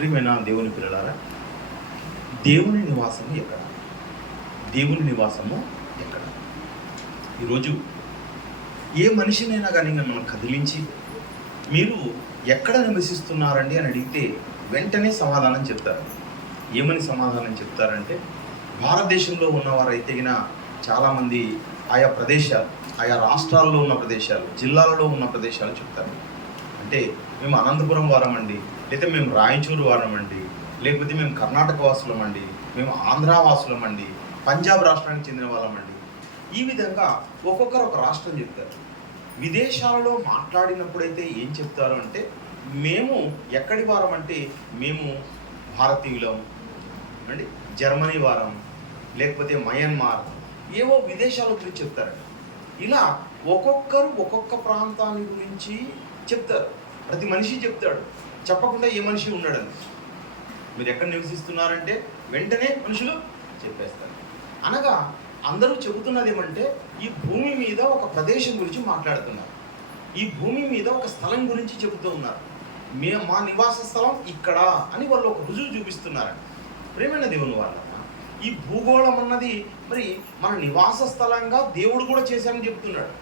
ప్రియమైన దేవుని పిల్లలారా, దేవుని నివాసము ఎక్కడ? దేవుని నివాసము ఎక్కడ? ఈరోజు ఏ మనిషినైనా కానీ మనం కదిలించి మీరు ఎక్కడ నివసిస్తున్నారండి అని అడిగితే వెంటనే సమాధానం చెప్తారు. ఏమని సమాధానం చెప్తారంటే, భారతదేశంలో ఉన్నవారైతే చాలామంది ఆయా ప్రదేశాలు, ఆయా రాష్ట్రాల్లో ఉన్న ప్రదేశాలు, జిల్లాలలో ఉన్న ప్రదేశాలు చెప్తారు. అంటే మేము అనంతపురం వారమండి, లేకపోతే మేము రాయచూరు వారమండి, లేకపోతే మేము కర్ణాటక వాసులమండి, మేము ఆంధ్ర వాసులమండి, పంజాబ్ రాష్ట్రానికి చెందిన వాళ్ళమండి. ఈ విధంగా ఒక్కొక్కరు ఒక రాష్ట్రం చెప్తారు. విదేశాలలో మాట్లాడినప్పుడైతే ఏం చెప్తారు అంటే, మేము ఎక్కడి వారం అంటే మేము భారతీయులం అండి, జర్మనీ వారం, లేకపోతే మయన్మార్, ఏవో విదేశాల గురించి చెప్తారండి. ఇలా ఒక్కొక్కరు ఒక్కొక్క ప్రాంతాన్ని గురించి చెప్తారు. ప్రతి మనిషి చెప్తాడు, చెప్పకుండా ఏ మనిషి ఉండడండి. మీరు ఎక్కడ నివసిస్తున్నారంటే వెంటనే మనుషులు చెప్పేస్తారు. అనగా అందరూ చెబుతున్నది ఏమంటే, ఈ భూమి మీద ఒక ప్రదేశం గురించి మాట్లాడుతున్నారు, ఈ భూమి మీద ఒక స్థలం గురించి చెబుతూ ఉన్నారు. మా నివాస స్థలం ఇక్కడ అని వాళ్ళు ఒక రుజువు చూపిస్తున్నారండి. ప్రేమైన దేవుని వాళ్ళ, ఈ భూగోళం అన్నది మరి మన నివాస స్థలంగా దేవుడు కూడా చేశారని చెప్తున్నాడు.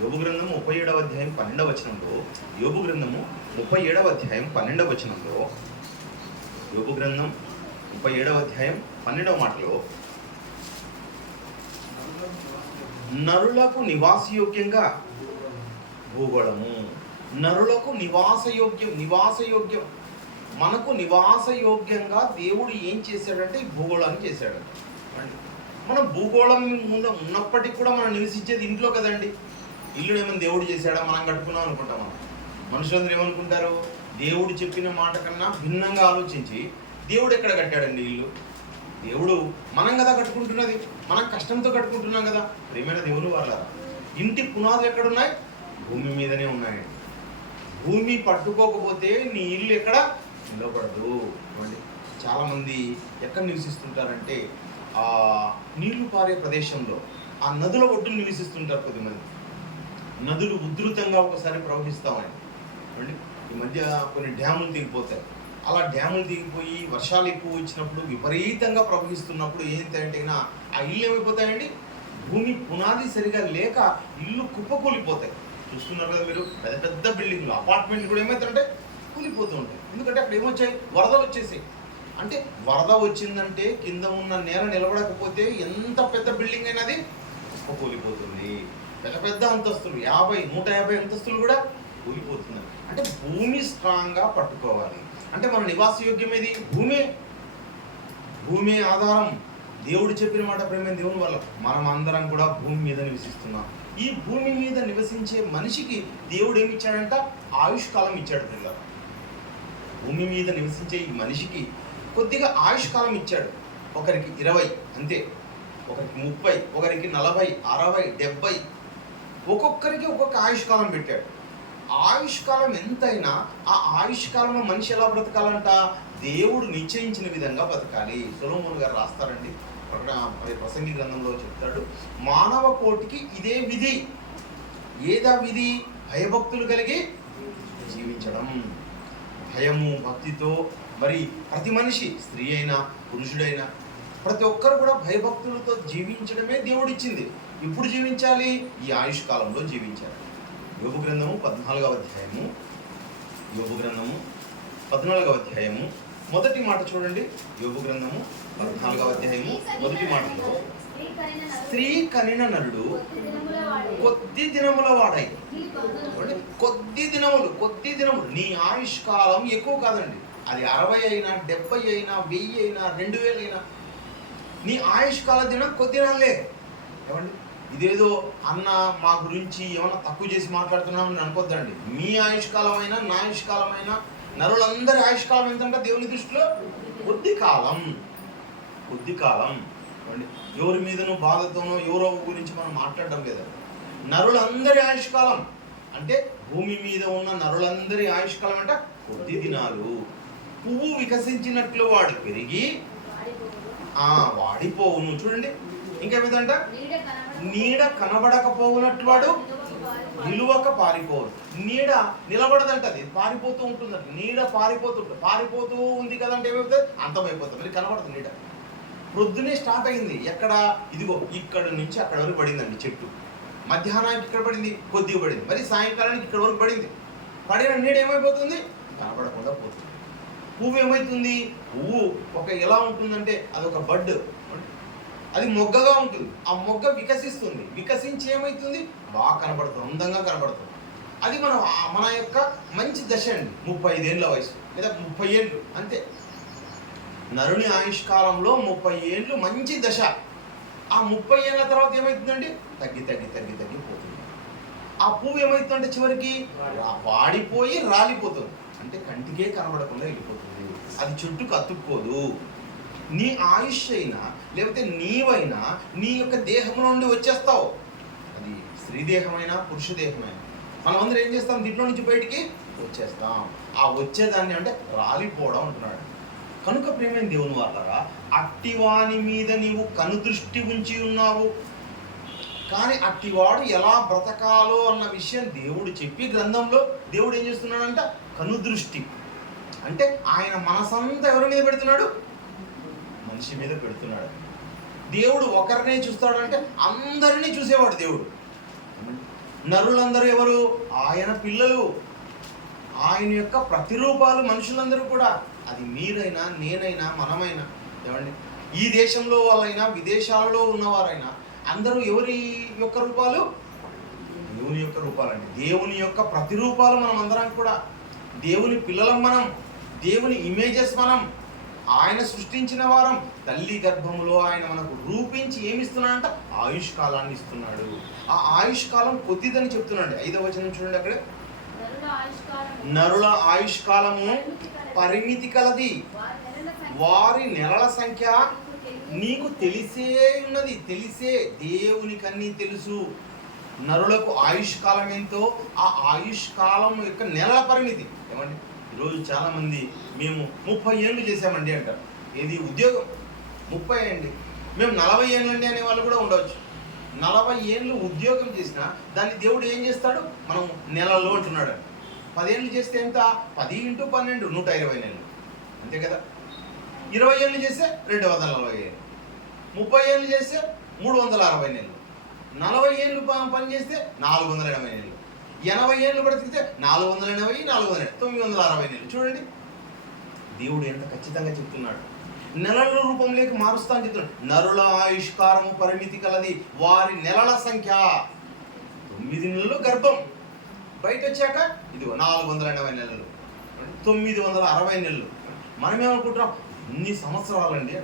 యోబు గ్రంథము 37వ అధ్యాయం 12వ వచనంలో, యోబు గ్రంథము 37వ అధ్యాయం 12వ వచనంలో, యోబు గ్రంథం 37వ అధ్యాయం 12వ మాటలో, నరులకు నివాసయోగ్యంగా భూగోళము, నరులకు నివాసయోగ్యం మనకు నివాసయోగ్యంగా దేవుడు ఏం చేశాడంటే ఈ భూగోళాన్ని చేశాడు. మనం భూగోళం ముందు ఉన్నప్పటికీ కూడా మనం నివసించేది ఇంట్లో కదండి. ఇల్లు ఏమైనా దేవుడు చేశాడా, మనం కట్టుకున్నాం అనుకుంటాం. మనం మనుషులందరూ ఏమనుకుంటారు, దేవుడు చెప్పిన మాట కన్నా భిన్నంగా ఆలోచించి దేవుడు ఎక్కడ కట్టాడండి ఇల్లు? దేవుడు మనం కదా కట్టుకుంటున్నది, మనం కష్టంతో కట్టుకుంటున్నాం కదా. ప్రియమైన దేవుని వాళ్ళ, ఇంటి పునాదులు ఎక్కడున్నాయి? భూమి మీదనే ఉన్నాయండి. భూమి పట్టుకోకపోతే నీ ఇల్లు ఎక్కడ నిలబడదు. చాలామంది ఎక్కడ నివసిస్తుంటారంటే ఆ నీళ్లు పారే ప్రదేశంలో, ఆ నదుల ఒడ్డును నివసిస్తుంటారు. కొద్దిమంది నదులు ఉధృతంగా ఒకసారి ప్రవహిస్తామని ఈ మధ్య కొన్ని డ్యాములు దిగిపోతాయి. అలా డ్యాములు దిగిపోయి వర్షాలు ఎక్కువ వచ్చినప్పుడు విపరీతంగా ప్రవహిస్తున్నప్పుడు ఏంటంటే ఆ ఇల్లు ఏమైపోతాయండి, భూమి పునాది సరిగా లేక ఇల్లు కుప్పకూలిపోతాయి. చూస్తున్నారు కదా మీరు, పెద్ద పెద్ద బిల్డింగ్లు, అపార్ట్మెంట్లు కూడా ఏమవుతాయంటే కూలిపోతూ ఉంటాయి. ఎందుకంటే అక్కడ ఏమొచ్చాయి, వరదలు వచ్చేసాయి. అంటే వరద వచ్చిందంటే కింద ఉన్న నేల నిలబడకపోతే ఎంత పెద్ద బిల్డింగ్ అయినది కూలిపోతుంది. పెద్ద పెద్ద అంతస్తులు 50, 150 అంతస్తులు కూడా కూలిపోతున్నాయి. అంటే భూమి స్ట్రాంగ్గా పట్టుకోవాలి. అంటే మన నివాసయోగ్యం ఏది? భూమి ఆధారం. దేవుడు చెప్పిన మాట ప్రేమ దేవుని వల్ల మనం అందరం కూడా భూమి మీద నివసిస్తున్నాం. ఈ భూమి మీద నివసించే మనిషికి దేవుడు ఏమి ఇచ్చాడంట? ఆయుష్కాలం ఇచ్చాడు. పిల్లలు, భూమి మీద నివసించే ఈ మనిషికి కొద్దిగా ఆయుష్కాలం ఇచ్చాడు. ఒకరికి 20 అంతే, ఒకరికి 30, ఒకరికి 40, 60, 70, ఒక్కొక్కరికి ఒక్కొక్క ఆయుష్కాలం పెట్టాడు. ఆయుష్కాలం ఎంతైనా ఆ ఆయుష్కాలంలో మనిషి ఎలా బ్రతకాలంట? దేవుడు నిశ్చయించిన విధంగా బ్రతకాలి. సొలొమోను గారు రాస్తారండి, ప్రసంగి గ్రంథంలో చెప్తాడు, మానవ కోటికి ఇదే విధి. ఏదా విధి? భయభక్తులు కలిగి జీవించడం. భయము భక్తితో మరి ప్రతి మనిషి, స్త్రీ అయినా పురుషుడైనా ప్రతి ఒక్కరు కూడా భయభక్తులతో జీవించడమే దేవుడిచ్చింది. ఇప్పుడు జీవించాలి, ఈ ఆయుష్ కాలంలో జీవించాలి. యోబు గ్రంథము 14వ అధ్యాయము, యోబు గ్రంథము 14వ అధ్యాయము మొదటి మాట చూడండి. యోబు గ్రంథము 14వ అధ్యాయము మొదటి మాటలో, స్త్రీ కనిన నరుడు కొద్ది దినముల వాడై. కొద్ది దినములు. నీ ఆయుష్ కాలం ఎక్కువ కాదండి. అది 60 అయినా, 70 అయినా, 1000 అయినా, 2000 అయినా, నీ ఆయుష్ కాల దినం కొద్ది దినాలే. ఏమండి, ఇదేదో అన్న మా గురించి ఏమన్నా తక్కువ చేసి మాట్లాడుతున్నామని అనుకోద్దండి. మీ ఆయుష్కాలం అయినా, నా ఆయుష్కాలం అయినా, నరులందరి ఆయుష్కాలం ఎంతంటే దేవుని దృష్టిలో కొద్ది కాలం. ఎవరి మీదనో బాధతోనో ఎవరో గురించి మనం మాట్లాడడం లేదా. నరులందరి ఆయుష్కాలం అంటే భూమి మీద ఉన్న నరులందరి ఆయుష్కాలం అంటే కొద్ది దినాలు. పువ్వు వికసించినట్లు వాడు పెరిగి వాడిపోవును. చూడండి, ఇంకేమిదంట, నీడ కనబడకపోవునట్లు వాడు నిలువక పారిపోరు. నీడ నిలబడదంట, అది పారిపోతూ ఉంటుందంట. నీడ పారిపోతూ ఉంది కదంటే ఏమైపోతుంది, అంతమైపోతుంది, మళ్ళీ కనబడుతుంది నీడ. ప్రొద్దునే స్టార్ట్ అయింది, ఎక్కడ, ఇదిగో ఇక్కడ నుంచి అక్కడ వరకు పడిందండి చెట్టు. మధ్యాహ్నానికి ఇక్కడ పడింది, కొద్దిగా పడింది, మరి సాయంకాలానికి ఇక్కడ వరకు పడింది. పడిన నీడ ఏమైపోతుంది, కనబడకుండా పోతుంది. పువ్వు ఏమవుతుంది, పువ్వు ఎలా ఉంటుందంటే అది ఒక బడ్, అది మొగ్గగా ఉంటుంది. ఆ మొగ్గ వికసిస్తుంది, వికసించి ఏమవుతుంది, బాగా కనబడుతుంది, అందంగా కనబడుతుంది. అది మన యొక్క మంచి దశ అండి. 35 ఏళ్ళ వయసు లేదా 30 ఏళ్ళు అంతే. నరుని ఆయుష్కాలంలో 30 ఏళ్ళు మంచి దశ. ఆ 30 ఏళ్ళ తర్వాత ఏమవుతుందండి, తగ్గిపోతుంది. ఆ పువ్వు ఏమవుతుందంటే చివరికి వాడిపోయి రాలిపోతుంది, అంటే కంటికే కనబడకుండా వెళ్ళిపోతుంది. అది చుట్టూకు అతుక్కోదు. నీ ఆయుష్ అయినా లేకపోతే నీవైనా నీ యొక్క దేహంలో నుండి వచ్చేస్తావు. అది స్త్రీ దేహమైనా పురుష దేహమైనా మనం అందరూ ఏం చేస్తాం, దీంట్లో నుంచి బయటికి వచ్చేస్తాం. ఆ వచ్చేదాన్ని అంటే రాలిపోవడం అంటున్నాడు. కనుక ప్రేమైన దేవుని వాళ్ళరా, అట్టివాని మీద నీవు కనుదృష్టి ఉంచి ఉన్నావు. కానీ అట్టివాడు ఎలా బ్రతకాలో అన్న విషయం దేవుడు చెప్పి గ్రంథంలో దేవుడు ఏం చేస్తున్నాడంట, కనుదృష్టి అంటే ఆయన మనసంతా ఎవరి మీద పెడుతున్నాడు, మనిషి మీద పెడుతున్నాడు. దేవుడు ఒకరినే చూస్తాడంటే అందరినీ చూసేవాడు దేవుడు. నరులందరూ ఎవరు, ఆయన పిల్లలు, ఆయన యొక్క ప్రతిరూపాలు మనుషులందరూ కూడా. అది మీరైనా నేనైనా మనమైనా ఏమండి, ఈ దేశంలో వాళ్ళైనా విదేశాలలో ఉన్నవారైనా అందరూ ఎవరి యొక్క రూపాలు, దేవుని యొక్క రూపాలండి. దేవుని యొక్క ప్రతిరూపాలు మనం అందరం కూడా. దేవుని పిల్లలం మనం, దేవుని ఇమేజెస్ మనం. ఆయన సృష్టించిన వారం. తల్లి గర్భములో ఆయన మనకు రూపించి ఏమిస్తున్నాడంట, ఆయుష్కాలాన్ని ఇస్తున్నాడు. ఆ ఆయుష్కాలం కొద్దిదని చెప్తున్నాడు. 5వ వచనం చూడండి, అక్కడ నరుల ఆయుష్కాలము పరిమితి కలది, వారి నెలల సంఖ్య నీకు తెలిసే ఉన్నది. తెలిసే, దేవునికి అన్నీ తెలుసు. నరులకు ఆయుష్కాలం ఎంతో, ఆ ఆయుష్కాలం యొక్క నెలల పరిమితి ఏమండి. ఈరోజు చాలామంది మేము 30 ఏళ్ళు చేసామండి అంటారు. ఏది ఉద్యోగం 30 అండి, మేము 40 ఏళ్ళండి అనే వాళ్ళు కూడా ఉండవచ్చు. 40 ఏళ్ళు ఉద్యోగం చేసినా దాన్ని దేవుడు ఏం చేస్తాడు, మనం నెలల్లో అంటున్నాడు. 10 ఏళ్ళు చేస్తే ఎంత, 10 × 12 120 నెలలు అంతే కదా. 20 ఏళ్ళు చేస్తే 240 ఏళ్ళు, 30 ఏళ్ళు చేస్తే 360 నెలలు, 40 ఏళ్ళు పని చేస్తే 480 నెలలు, 80 ఏళ్ళు బ్రతికితే 480, 960 నెలలు. చూడండి దేవుడు ఎంత ఖచ్చితంగా చెప్తున్నాడు. నెలల రూపంలోకి మారుస్తా అని చెప్తున్నాడు. నరుల ఆయుష్కారము పరిమితి కలది, వారి నెలల సంఖ్య 9 నెలలు గర్భం, బయట వచ్చాక ఇదిగో 480 నెలలు, 960 నెలలు. మనమేమనుకుంటున్నాం, ఇన్ని సంవత్సరాలండి.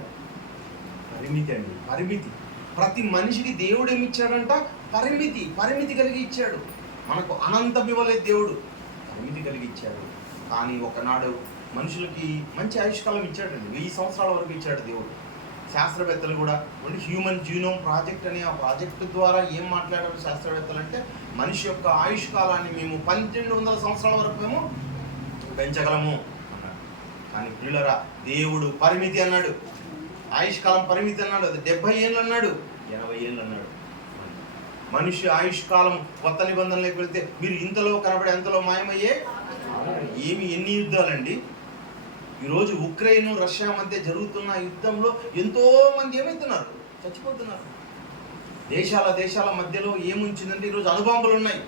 పరిమితి అండి, పరిమితి. ప్రతి మనిషికి దేవుడు ఏమి ఇచ్చాడంట, పరిమితి కలిగి ఇచ్చాడు. మనకు అనంతం ఇవ్వలేదు దేవుడు, పరిమితి కలిగి ఇచ్చాడు. కానీ ఒకనాడు మనుషులకి మంచి ఆయుష్కాలం ఇచ్చాడండి. 1000 సంవత్సరాల వరకు ఇచ్చాడు దేవుడు. శాస్త్రవేత్తలు కూడా హ్యూమన్ జీనోమ్ ప్రాజెక్ట్ అనే ఆ ప్రాజెక్టు ద్వారా ఏం మాట్లాడారు శాస్త్రవేత్తలు అంటే, మనిషి యొక్క ఆయుష్కాలాన్ని మేము 1200 సంవత్సరాల వరకు మేము పెంచగలము అన్నాడు. కానీ పిల్లరా, దేవుడు పరిమితి అన్నాడు, ఆయుష్కాలం పరిమితి అన్నాడు. అది 70 ఏళ్ళు అన్నాడు, 80 ఏళ్ళు అన్నాడు. మనిషి ఆయుష్కాలం కొత్త నిబంధనలోకి వెళ్తే మీరు ఇంతలో కనబడే అంతలో మాయమయ్యే ఎన్ని యుద్ధాలండి. ఈరోజు ఉక్రెయిన్ రష్యా మధ్య జరుగుతున్న యుద్ధంలో ఎంతో మంది ఏమవుతున్నారు, చచ్చిపోతున్నారు. దేశాల మధ్యలో ఏముంచిందంటే ఈరోజు అణుబాంబులు ఉన్నాయి.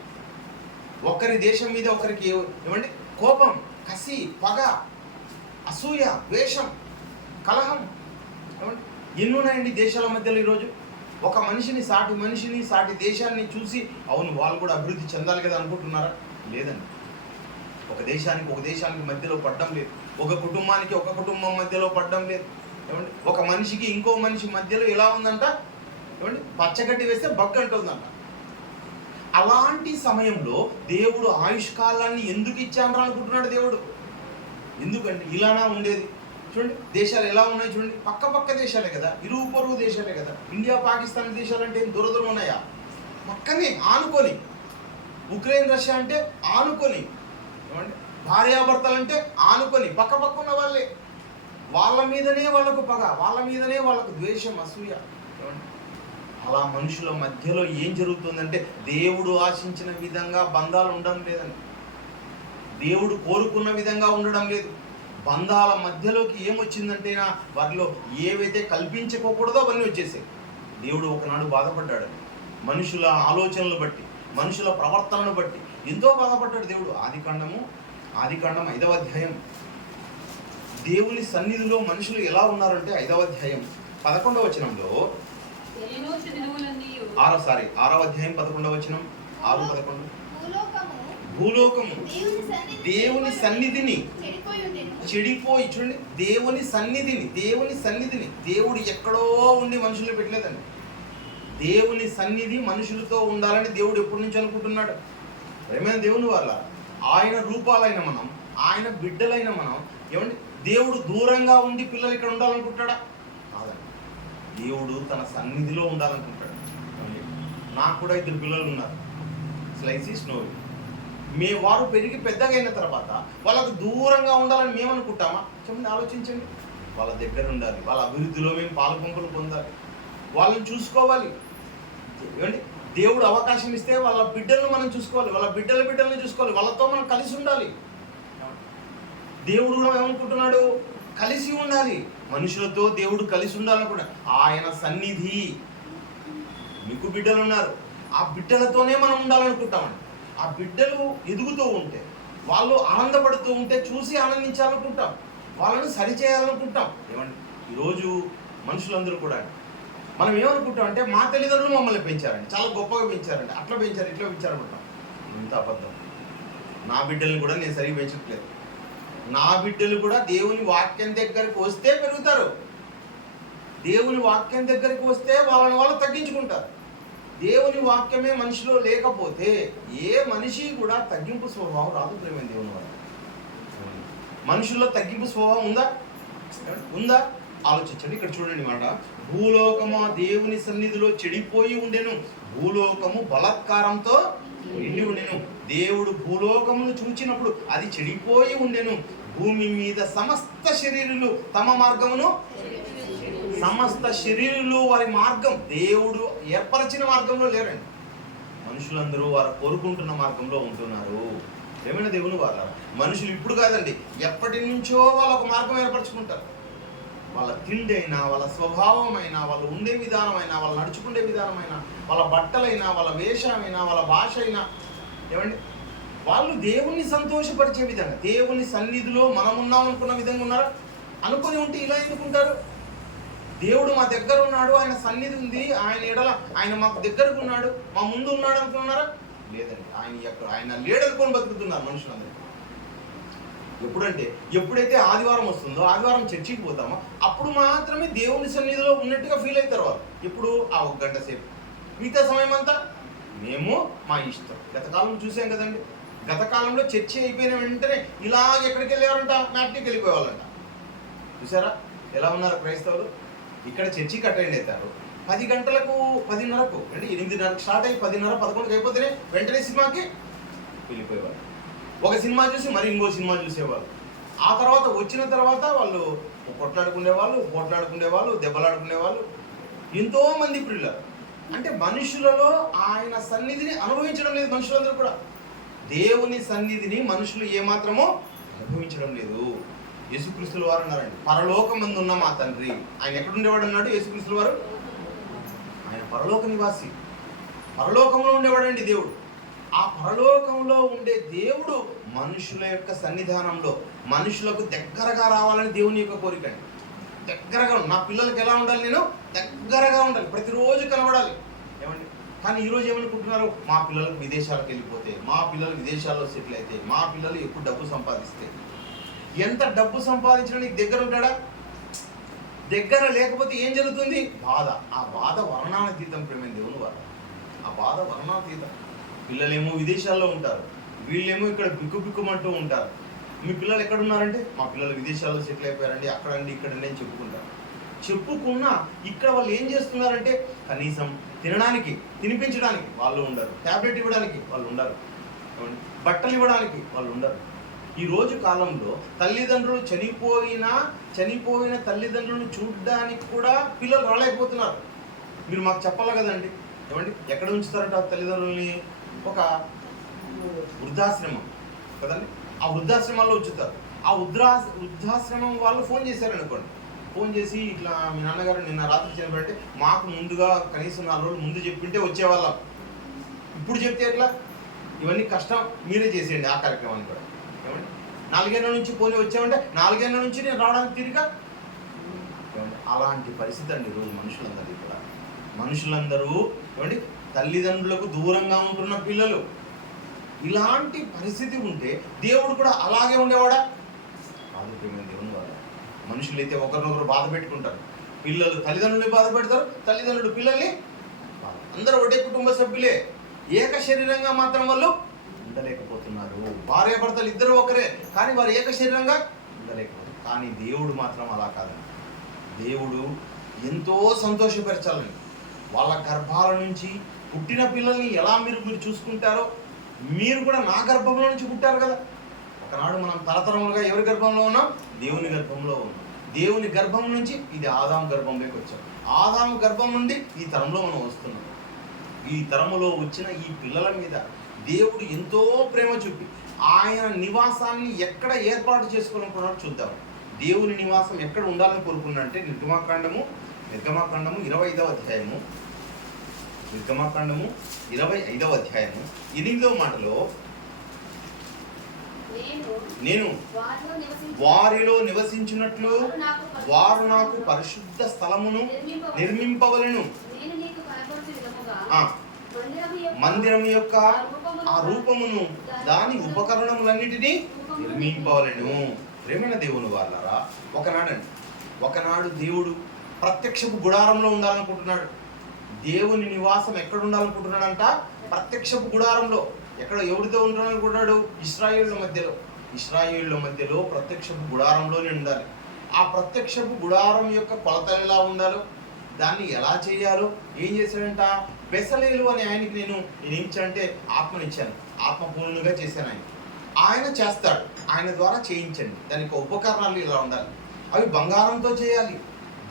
ఒకరి దేశం మీద ఒకరికి ఏమండి కోపం, కసి, పగ, అసూయ, ద్వేషం, కలహం ఏమండి ఎన్ని ఉన్నాయండి దేశాల మధ్యలో. ఈరోజు ఒక మనిషిని, సాటి దేశాన్ని చూసి అవును వాళ్ళు కూడా అభివృద్ధి చెందాలి కదా అనుకుంటున్నారా? లేదండి. ఒక దేశానికి మధ్యలో పడడం లేదు. ఒక కుటుంబానికి ఒక కుటుంబం మధ్యలో పడడం లేదు. ఏమండి ఒక మనిషికి ఇంకో మనిషి మధ్యలో ఎలా ఉందంట, ఏమండి పచ్చగడ్డి వేస్తే బగ్గ అంటుందంట. అలాంటి సమయంలో దేవుడు ఆయుష్కాలాన్ని ఎందుకు ఇచ్చాను అనుకుంటున్నాడు దేవుడు? ఎందుకండి ఇలానా ఉండేది? చూడండి దేశాలు ఎలా ఉన్నాయి చూడండి, పక్క దేశాలే కదా, ఇరుగు పొరుగు దేశాలే కదా. ఇండియా పాకిస్తాన్ దేశాలు అంటే ఏం దూరం ఉన్నాయా? పక్కనే ఆనుకొని. ఉక్రెయిన్ రష్యా అంటే ఆనుకొని, ఏమండి భార్యాభర్తలు అంటే ఆనుకొని పక్క ఉన్న వాళ్ళే. వాళ్ళ మీదనే వాళ్ళకు పగ, వాళ్ళ మీదనే వాళ్ళకు ద్వేషం, అసూయ. ఏమండి అలా మనుషుల మధ్యలో ఏం జరుగుతుందంటే దేవుడు ఆశించిన విధంగా బంధాలు ఉండడం లేదండి. దేవుడు కోరుకున్న విధంగా ఉండడం లేదు. బంధాల మధ్యలోకి ఏమొచ్చిందంటే వాటిలో ఏవైతే కల్పించుకోకూడదో అవన్నీ వచ్చేసాయి. దేవుడు ఒకనాడు బాధపడ్డాడు. మనుషుల ఆలోచనలు బట్టి, మనుషుల ప్రవర్తనను బట్టి ఎంతో బాధపడ్డాడు దేవుడు. ఆదికాండం 5వ అధ్యాయం. దేవుని సన్నిధిలో మనుషులు ఎలా ఉన్నారంటే 5వ అధ్యాయం 11వ వచనంలో, 6వ అధ్యాయం 11వ వచనం, 6-11. భూలోకము దేవుని సన్నిధిని చెడిపోయి, చూడండి, దేవుని సన్నిధిని దేవుడు ఎక్కడో ఉండి మనుషులు పెట్టలేదండి. దేవుని సన్నిధి మనుషులతో ఉండాలని దేవుడు ఎప్పటి నుంచి అనుకుంటున్నాడు. ఏమైనా దేవుని వల్ల ఆయన రూపాలైన మనం, ఆయన బిడ్డలైన మనం ఏమండి దేవుడు దూరంగా ఉండి పిల్లలు ఇక్కడ ఉండాలనుకుంటాడా? కాదండి. దేవుడు తన సన్నిధిలో ఉండాలనుకుంటాడు. నాకు కూడా 2 పిల్లలు ఉన్నారు, స్లైసీ, స్నోవి. వారు పెరిగి పెద్దగా అయిన తర్వాత వాళ్ళకు దూరంగా ఉండాలని మేము అనుకుంటామా? చెప్పండి, ఆలోచించండి. వాళ్ళ దగ్గర ఉండాలి, వాళ్ళ అభివృద్ధిలో మేము పాలుపంపులు పొందాలి, వాళ్ళని చూసుకోవాలి. ఏమండి, దేవుడు అవకాశం ఇస్తే వాళ్ళ బిడ్డలను మనం చూసుకోవాలి, వాళ్ళ బిడ్డలను చూసుకోవాలి, వాళ్ళతో మనం కలిసి ఉండాలి. దేవుడు కూడా ఏమనుకుంటున్నాడు? కలిసి ఉండాలి. మనుషులతో దేవుడు కలిసి ఉండాలనుకుంటా. ఆయన సన్నిధి, మీకు బిడ్డలు ఉన్నారు, ఆ బిడ్డలతోనే మనం ఉండాలనుకుంటామండి. ఆ బిడ్డలు ఎదుగుతూ ఉంటే, వాళ్ళు ఆనందపడుతూ ఉంటే చూసి ఆనందించాలనుకుంటాం, వాళ్ళని సరిచేయాలనుకుంటాం. ఏమండి, ఈరోజు మనుషులందరూ కూడా మనం ఏమనుకుంటాం అంటే మా తల్లిదండ్రులు మమ్మల్ని పెంచారండి, చాలా గొప్పగా పెంచారండి, అట్లా పెంచారు, ఇట్లా పెంచారనుకుంటాం. ఇంత అబద్ధం. నా బిడ్డల్ని కూడా నేను సరిగ్గా పెంచట్లేదు. నా బిడ్డలు కూడా దేవుని వాక్యం దగ్గరికి వస్తే పెరుగుతారు, దేవుని వాక్యం దగ్గరికి వస్తే వాళ్ళు తగ్గించుకుంటారు. దేవుని వాక్యమే మనిషిలో లేకపోతే ఏ మనిషి కూడా తగ్గింపు స్వభావం రాదు. ప్రేమ దేవుని వల్ల మనుషుల్లో తగ్గింపు స్వభావం ఉందా? ఆలోచించండి. ఇక్కడ చూడండి మాట, భూలోకము దేవుని సన్నిధిలో చెడిపోయి ఉండెను, భూలోకము బలాత్కారంతో నిండి ఉండెను. దేవుడు భూలోకమును చూచినప్పుడు అది చెడిపోయి ఉండెను. భూమి మీద సమస్త శరీరులు తమ మార్గమును, సమస్త శరీరులు వారి మార్గం, దేవుడు ఏర్పరిచిన మార్గంలో లేరండి. మనుషులందరూ వారు కోరుకుంటున్న మార్గంలో ఉంటున్నారు. ఏమైనా దేవుని వాళ్ళ మనుషులు ఇప్పుడు కాదండి, ఎప్పటి నుంచో వాళ్ళు ఒక మార్గం ఏర్పరచుకుంటారు. వాళ్ళ తిండి అయినా, వాళ్ళ స్వభావం అయినా, వాళ్ళు ఉండే విధానమైనా, వాళ్ళు నడుచుకునే విధానమైనా, వాళ్ళ బట్టలైనా, వాళ్ళ వేషమైనా, వాళ్ళ భాష అయినా, ఏమండి వాళ్ళు దేవుణ్ణి సంతోషపరిచే విధంగా, దేవుని సన్నిధిలో మనం ఉన్నాం అనుకున్న విధంగా ఉన్నారా? అనుకొని ఉంటే ఇలా ఎందుకుంటారు? దేవుడు మా దగ్గర ఉన్నాడు, ఆయన సన్నిధి ఉంది, ఆయన మాకు దగ్గరకు ఉన్నాడు, మా ముందు ఉన్నాడు అనుకున్నారా? లేదండి. ఆయన లేడనుకొని బతుకుతున్నారు మనుషులందరూ. ఎప్పుడైతే ఆదివారం వస్తుందో, ఆదివారం చర్చికి పోతామో అప్పుడు మాత్రమే దేవుని సన్నిధిలో ఉన్నట్టుగా ఫీల్ అవుతారు వాళ్ళు. ఎప్పుడు? ఆ 1 గంట సేపు. మిగతా సమయం అంతా మేము మా ఇష్టం. గతకాలం చూసాం కదండి, గతకాలంలో చర్చి అయిపోయిన వెంటనే ఇలాగ ఎక్కడికి వెళ్ళేవారంట? మ్యాట్నికి వెళ్ళిపోయేవాళ్ళంట. చూసారా ఎలా ఉన్నారు క్రైస్తవులు? ఇక్కడ చర్చికి అటెండ్ అవుతారు 10 గంటలకు, 10:30కు, అంటే 8:30కు స్టార్ట్ అయ్యి 10:30, 11కి అయిపోతేనే వెంటనే సినిమాకి వెళ్ళిపోయేవాళ్ళు. ఒక సినిమా చూసి మరి ఇంకో సినిమా చూసేవాళ్ళు. ఆ తర్వాత వచ్చిన తర్వాత వాళ్ళు పోట్లాడుకునేవాళ్ళు, దెబ్బలాడుకునేవాళ్ళు. ఎంతోమంది ప్రియులారు. అంటే మనుషులలో ఆయన సన్నిధిని అనుభవించడం లేదు మనుషులందరూ కూడా. దేవుని సన్నిధిని మనుషులు ఏమాత్రమో అనుభవించడం లేదు. యేసుక్రీస్తుల వారు అన్నారండి, పరలోకమందు ఉన్న మా తండ్రి. ఆయన ఎక్కడుండేవాడు అన్నాడు యేసుక్రీస్తుల వారు? ఆయన పరలోక నివాసి, పరలోకంలో ఉండేవాడండి దేవుడు. ఆ పరలోకంలో ఉండే దేవుడు మనుషుల యొక్క సన్నిధానంలో మనుషులకు దగ్గరగా రావాలని దేవుని యొక్క కోరిక అండి. దగ్గరగా నా పిల్లలకి ఎలా ఉండాలి? నేను దగ్గరగా ఉండాలి, ప్రతిరోజు కనబడాలి. ఏమండి, కానీ ఈరోజు ఏమనుకుంటున్నారు? మా పిల్లలకు విదేశాలకు వెళ్ళిపోతే, మా పిల్లలు విదేశాల్లో సెటిల్ అయితే, మా పిల్లలు ఎప్పుడు డబ్బు సంపాదిస్తే. ఎంత డబ్బు సంపాదించినా నీకు దగ్గర ఉంటాడా? దగ్గర లేకపోతే ఏం జరుగుతుంది? బాధ. ఆ బాధ వర్ణాతీతం. ప్రేమ దేవుని వారు, ఆ బాధ వర్ణాతీతం. పిల్లలేమో విదేశాల్లో ఉంటారు, వీళ్ళేమో ఇక్కడ బిక్కుమంటూ ఉంటారు. మీ పిల్లలు ఎక్కడున్నారంటే మా పిల్లలు విదేశాల్లో సెటిల్ అయిపోయారండి, అక్కడండి ఇక్కడండి అని చెప్పుకున్నా ఇక్కడ వాళ్ళు ఏం చేస్తున్నారంటే కనీసం తినిపించడానికి వాళ్ళు ఉండరు, ట్యాబ్లెట్ ఇవ్వడానికి వాళ్ళు ఉండరు, బట్టలు ఇవ్వడానికి వాళ్ళు ఉండరు. ఈ రోజు కాలంలో తల్లిదండ్రులు చనిపోయిన తల్లిదండ్రులను చూడడానికి కూడా పిల్లలు రాలేకపోతున్నారు. మీరు మాకు చెప్పాలి కదండి. ఏమండి ఎక్కడ ఉంచుతారంట తల్లిదండ్రులని? ఒక వృద్ధాశ్రమం కదండి, ఆ వృద్ధాశ్రమాల్లో ఉంచుతారు. ఆ వృద్ధాశ్రమం వాళ్ళు ఫోన్ చేశారనుకోండి, ఫోన్ చేసి ఇట్లా మీ నాన్నగారు నిన్న రాత్రి చనిపోయింటే మాకు ముందుగా కనీసం 4 రోజులు ముందు చెప్పింటే వచ్చేవాళ్ళం, ఇప్పుడు చెప్తే ఎట్లా? ఇవన్నీ కష్టం, మీరే చేసేయండి ఆ కార్యక్రమాన్ని కూడా. ఏమండి 4 ఏళ్ళ నుంచి పోనీ వచ్చామంటే 4 ఏళ్ళ నుంచి నేను రావడానికి తిరిగా. అలాంటి పరిస్థితి అండి ఈరోజు మనుషులందరూ ఇక్కడ. మనుషులందరూ ఏమండి తల్లిదండ్రులకు దూరంగా ఉంటున్న పిల్లలు. ఇలాంటి పరిస్థితి ఉంటే దేవుడు కూడా అలాగే ఉండేవాడా? కాదు ప్రియమైన దేవుని వారు. మనుషులైతే ఒకరినొకరు బాధ పెట్టుకుంటారు, పిల్లలు తల్లిదండ్రులని బాధ పెడతారు, తల్లిదండ్రులు పిల్లల్ని. అందరూ ఒకటే కుటుంబ సభ్యులే, ఏక శరీరంగా మాత్రం వాళ్ళు ఉండలేకపోతున్నారు. భార్యాభర్తలు ఇద్దరు ఒకరే, కానీ వారు ఏక శరీరంగా ఉండలేకపోతున్నారు. కానీ దేవుడు మాత్రం అలా కాదండి. దేవుడు ఎంతో సంతోషపరచాలని, వాళ్ళ గర్భాల నుంచి పుట్టిన పిల్లల్ని ఎలా మీరు చూసుకుంటారో, మీరు కూడా నా గర్భంలో నుంచి పుట్టారు కదా. ఒకనాడు మనం తరతరములుగా ఎవరి గర్భంలో ఉన్నాం? దేవుని గర్భంలో ఉన్నాం. దేవుని గర్భం నుంచి ఇది ఆదాము గర్భంలోకి వచ్చాం. ఆదాము గర్భం నుండి ఈ తరంలో మనం వస్తున్నాం. ఈ తరములో వచ్చిన ఈ పిల్లల మీద దేవుడు ఎంతో ప్రేమ చూపి ఆయన నివాసాన్ని ఎక్కడ ఏర్పాటు చేసుకోవాలనుకున్నాడో చూద్దాం. దేవుని నివాసం ఎక్కడ ఉండాలని కోరుకున్నాడంటే నిర్గమాకాండము 25వ అధ్యాయము, నిర్గమాకాండము 25వ అధ్యాయము 8వ మాటలో, నేను వారిలో నివసించినట్లు వారు నాకు పరిశుద్ధ స్థలమును నిర్మింపవలెను. మందిరం యొక్క ఆ రూపమును దాని ఉపకరణములన్నిటినీ నిర్మింపవలెను. ప్రేమైన దేవుని వాళ్ళారా, ఒకనాడు దేవుడు ప్రత్యక్షపు గుడారంలో ఉండాలనుకుంటున్నాడు. దేవుని నివాసం ఎక్కడ ఉండాలనుకుంటున్నాడంట? ప్రత్యక్షపు గుడారంలో. ఎక్కడ ఎవరితో ఉండాలనుకుంటున్నాడు? ఇశ్రాయేళ్ల మధ్యలో ప్రత్యక్షపు గుడారంలోనే ఉండాలి. ఆ ప్రత్యక్షపు గుడారం యొక్క కొలతలు ఎలా ఉండాలో, దాన్ని ఎలా చేయాలో ఏం చేశాడంట? బెసలేలు అనే ఆయనకి నేను ఏం ఇచ్చానంటే ఆత్మనిచ్చాను, ఆత్మపూర్ణులుగా చేశాను. ఆయన చేస్తాడు, ఆయన ద్వారా చేయించండి. దానికి ఉపకరణాలు ఇలా ఉండాలి, అవి బంగారంతో చేయాలి.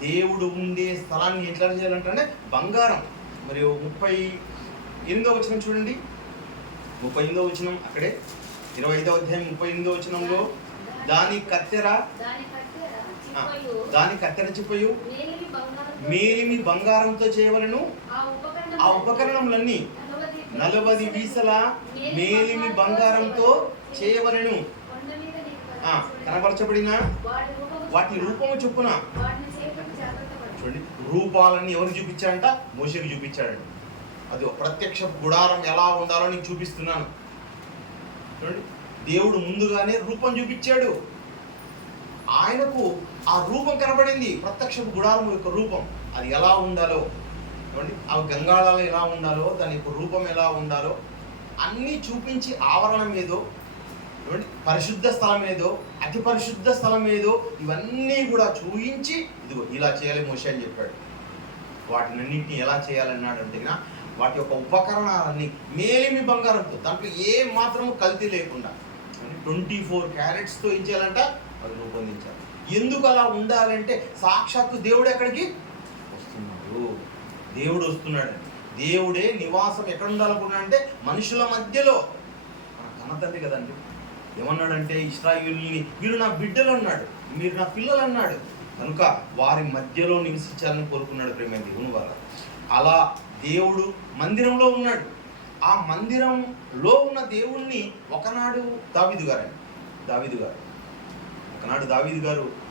దేవుడు ఉండే స్థలాన్ని ఎట్లా చేయాలంటే బంగారం. మరియు 38వ వచనం చూడండి, 38వ వచనం అక్కడే 25వ అధ్యాయం 38వ వచనంలో, దాని కత్తెర చిప్పయు మేలిమి బంగారంతో చేయవలను. ఆ ఉపకరణములన్నీ 40 వీసల మేలిమి బంగారంతో చేయవలను. కనపరచబడిన వాటి రూపము చొప్పున. చూడండి, రూపాలన్నీ ఎవరికి చూపించాడంట? మోషేకి చూపించాడంట. అది ప్రత్యక్ష గుడారం ఎలా ఉండాలో నీకు చూపిస్తున్నాను. చూడండి, దేవుడు ముందుగానే రూపం చూపించాడు. ఆయనకు ఆ రూపం కనబడింది, ప్రత్యక్ష గుడారం యొక్క రూపం. అది ఎలా ఉండాలో, ఆ గంగాళాలు ఎలా ఉండాలో, దాని యొక్క రూపం ఎలా ఉండాలో అన్నీ చూపించి, ఆవరణం ఏదో, పరిశుద్ధ స్థలం ఏదో, అతి పరిశుద్ధ స్థలం ఏదో, ఇవన్నీ కూడా చూపించి ఇదిగో ఇలా చేయాలి మోషే అని చెప్పాడు. వాటినన్నింటినీ ఎలా చేయాలన్నాడంటే వాటి యొక్క ఉపకరణాలన్నీ మేలిమి బంగారంతో, దాంట్లో ఏ మాత్రము కల్తీ లేకుండా 24 క్యారెట్స్తో ఏం చేయాలంట? అది రూపొందించాలి. ఎందుకు అలా ఉండాలంటే సాక్షాత్తు దేవుడు ఎక్కడికి వస్తున్నాడు, దేవుడు వస్తున్నాడు. దేవుడే నివాసం ఎక్కడ ఉండాలనుకున్నాడంటే మనుషుల మధ్యలో. మన కన్నతండ్రి కదండి, ఏమన్నాడంటే ఇశ్రాయేలుని వీరు నా బిడ్డలు అన్నాడు, మీరు నా పిల్లలు అన్నాడు. కనుక వారి మధ్యలో నివసించాలని కోరుకున్నాడు. ప్రేమ దేవుని వారు అలా దేవుడు మందిరంలో ఉన్నాడు. ఆ మందిరంలో ఉన్న దేవుణ్ణి ఒకనాడు దావీదు గారు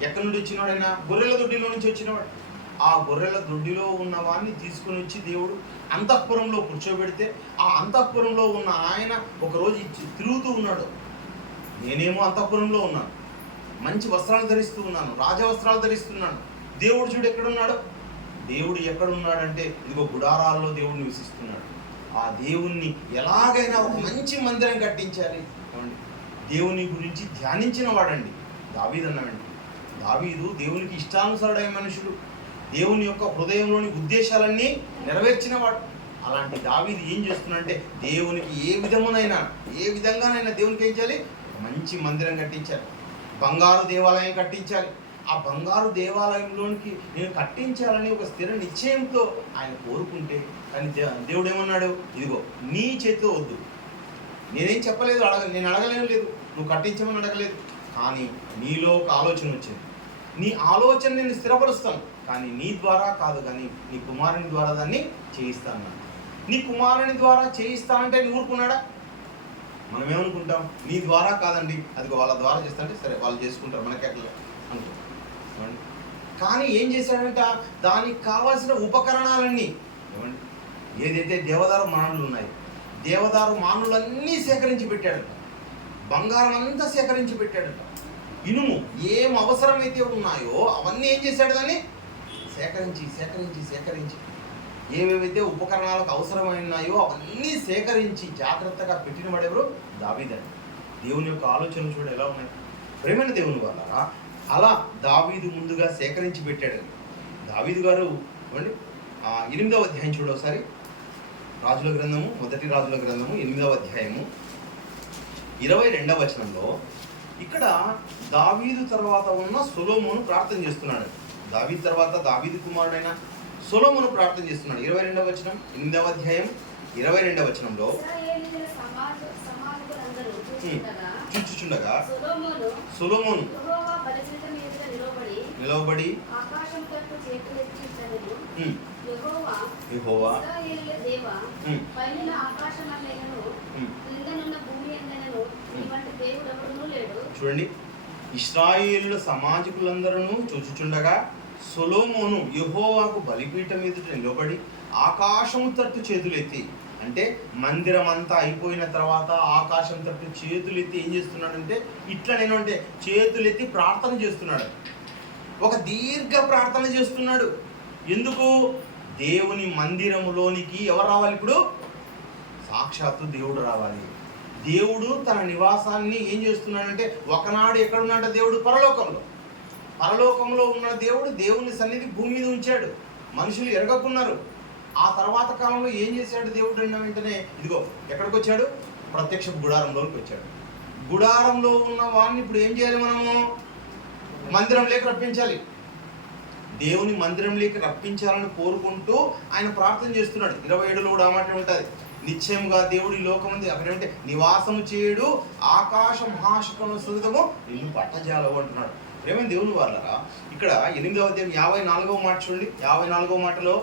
ఎక్కడి నుండి వచ్చినాడైనా? గొర్రెల దొడ్డిలో నుంచి వచ్చినవాడు. ఆ గొర్రెల దొడ్డిలో ఉన్న వాడిని తీసుకుని వచ్చి దేవుడు అంతఃపురంలో కూర్చోబెడితే, ఆ అంతఃపురంలో ఉన్న ఆయన ఒకరోజు తిరుగుతూ ఉన్నాడు. నేనేమో అంతఃపురంలో ఉన్నాను, మంచి వస్త్రాలు ధరిస్తూ ఉన్నాను, రాజవస్త్రాలు ధరిస్తున్నాను. దేవుడు చూడు ఎక్కడున్నాడు? దేవుడు ఎక్కడున్నాడంటే ఇదిగో గుడారాల్లో దేవుడు నివసిస్తున్నాడు. ఆ దేవుణ్ణి ఎలాగైనా ఒక మంచి మందిరం కట్టించాలి. దేవుని గురించి ధ్యానించిన వాడండి దావీదు అన్నాడండి. దావీదు దేవునికి ఇష్టానుసారుడైన మనుషుడు, దేవుని యొక్క హృదయంలోని ఉద్దేశాలన్నీ నెరవేర్చిన వాడు. అలాంటి దావీదు ఏం చేస్తున్నాడంటే దేవునికి ఏ విధంగానైనా దేవునికి ఏం చేయాలి? మంచి మందిరం కట్టించాలి, బంగారు దేవాలయం కట్టించాలి. ఆ బంగారు దేవాలయంలోనికి నేను కట్టించాలని ఒక స్థిర నిశ్చయంతో ఆయన కోరుకుంటే, కానీ దేవుడు ఏమన్నాడు, ఇదిగో నీ చేతితో వద్దు, నేనేం చెప్పలేదు, నేను అడగలేను లేదు, నువ్వు కట్టించమని అడగలేదు, కానీ నీలో ఒక ఆలోచన వచ్చింది, నీ ఆలోచన నేను స్థిరపరుస్తాను, కానీ నీ ద్వారా కాదు, కానీ నీ కుమారుని ద్వారా దాన్ని చేయిస్తాను. నీ కుమారుని ద్వారా చేయిస్తానంటే నువ్వు ఊరుకున్నాడా? మనం ఏమనుకుంటాం, నీ ద్వారా కాదండి, అది వాళ్ళ ద్వారా చేస్తానంటే సరే వాళ్ళు చేసుకుంటారు, మనకి అట్లా అనుకుంటాం. కానీ ఏం చేశాడంట, దానికి కావాల్సిన ఉపకరణాలన్నీ ఏమండి, ఏదైతే దేవదారు మానులు ఉన్నాయి, దేవదారు మానులన్నీ సేకరించి పెట్టాడట, బంగారం అంతా సేకరించి పెట్టాడట, ఇనుము ఏం అవసరమైతే ఉన్నాయో అవన్నీ ఏం చేశాడు, దాన్ని సేకరించి సేకరించి సేకరించి ఏవేవైతే ఉపకరణాలకు అవసరమైనాయో అవన్నీ సేకరించి జాగ్రత్తగా పెట్టిన వాడెవరు, దావీదండి. దేవుని యొక్క ఆలోచనలు చూడ ఎలా ఉన్నాయి ప్రేమైన దేవుని వల్ల. అలా దావీదు ముందుగా సేకరించి పెట్టాడు. దావీదు గారు ఏమండి 8వ అధ్యాయం చూడ ఒకసారి, రాజుల గ్రంథము, మొదటి రాజుల గ్రంథము 8వ అధ్యాయము 22వ వచనంలో ఇక్కడ దావీదు తర్వాత ఉన్న సొలొమోను ప్రార్థన చేస్తున్నాడు. దావీదు తర్వాత దావీదు కుమారుడైన సొలొమోను ప్రార్థన చేస్తున్నాడు. 22వ వచనం 8వ అధ్యాయం 22వ వచనంలో, చూచుచుండగా సొలొమోను నిలవబడి యెహోవా చూడండి, ఇశ్రాయేలుల సమాజకులందరూ చూచుచుండగా సొలొమోను యెహోవాకు బలిపీఠం ఎదుట నిలబడి ఆకాశము తట్టు చేతులెత్తి, అంటే మందిరం అంతా అయిపోయిన తర్వాత ఆకాశం తట్టు చేతులెత్తి ఏం చేస్తున్నాడంటే, ఇట్లా నేను అంటే చేతులెత్తి ప్రార్థన చేస్తున్నాడు. ఒక దీర్ఘ ప్రార్థన చేస్తున్నాడు. ఎందుకు? దేవుని మందిరములోనికి ఎవరు రావాలి? ఇప్పుడు సాక్షాత్తు దేవుడు రావాలి. దేవుడు తన నివాసాన్ని ఏం చేస్తున్నాడంటే, ఒకనాడు ఎక్కడున్నాడు దేవుడు? పరలోకంలో. పరలోకంలో ఉన్న దేవుడు దేవుని సన్నిధి భూమి మీద ఉంచాడు, మనుషులు ఎరగకున్నారు. ఆ తర్వాత కాలంలో ఏం చేశాడు దేవుడు అన్న వెంటనే, ఇదిగో ఎక్కడికి వచ్చాడు? ప్రత్యక్ష గుడారంలోకి వచ్చాడు. గుడారంలో ఉన్న వాడిని ఇప్పుడు ఏం చేయాలి? మనము మందిరంలోకి రప్పించాలి. దేవుని మందిరంలోకి రప్పించాలని కోరుకుంటూ ఆయన ప్రార్థన చేస్తున్నాడు. 27లో కూడా ఆ మాట ఉంటుంది, నిశ్చయంగా దేవుడి లోకమంది అక్కడంటే నివాసము చేయడు, ఆకాశ మహాశకము సుగతము ఇల్లు పట్టజాలవు అంటున్నాడు. ప్రేమ దేవుని వాళ్ళరా, ఇక్కడ 8వ అధ్యాయం 54వ మాట చూడండి. 54వ మాటలో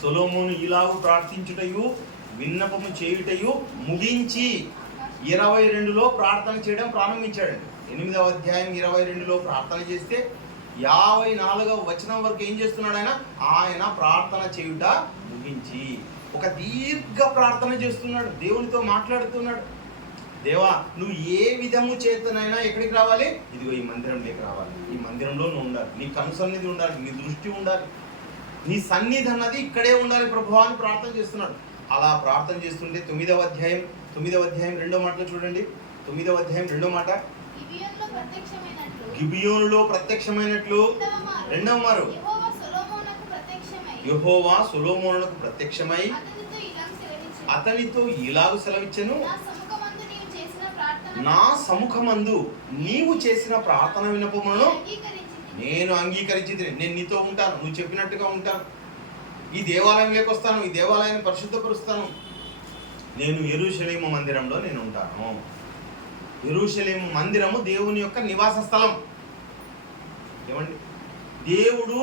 సొలొమోను ఇలాగు ప్రార్థించుటయు విన్నపము చేయుటయు ముగించి 22లో ప్రార్థన చేయడం ప్రారంభించాడండి. 8వ అధ్యాయం 22లో ప్రార్థన చేస్తే 54వ వచనం వరకు ఏం చేస్తున్నాడు ఆయన ప్రార్థన చేయుట ముగించి ఒక దీర్ఘ ప్రార్థన చేస్తున్నాడు, దేవునితో మాట్లాడుతున్నాడు. దేవా, నువ్వు ఏ విధము చేతనైనా ఎక్కడికి రావాలి? ఇదిగో ఈ మందిరంలోకి రావాలి, ఈ మందిరంలో నువ్వు ఉండాలి, నీ కనుసన్నిధి ఉండాలి, నీ దృష్టి ఉండాలి, నీ సన్నిధి అన్నది ఇక్కడే ఉండాలి ప్రభువా అని ప్రార్థన చేస్తున్నాడు. అలా ప్రార్థన చేస్తుంటే 9వ అధ్యాయం 2వ మాటలో చూడండి. 9వ అధ్యాయం 2వ మాట, గిబియోనులో ప్రత్యక్షమైనట్లు 2వ మారు యెహోవా సొలొమోనుకు ప్రత్యక్షమై అతనితో ఇలాగు సెలవిచ్చెను, నా సముఖమందు నీవు చేసిన ప్రార్థన విన్నపములను నేను అంగీకరించి, నేను నీతో ఉంటాను, నువ్వు చెప్పినట్టుగా ఉంటాను, ఈ దేవాలయంలోకి వస్తాను, ఈ దేవాలయాన్ని పరిశుద్ధపరుస్తాను, నేను యెరూషలేము మందిరంలో నేను ఉంటాను. యెరూషలేము మందిరము దేవుని యొక్క నివాస స్థలం. ఏమండి, దేవుడు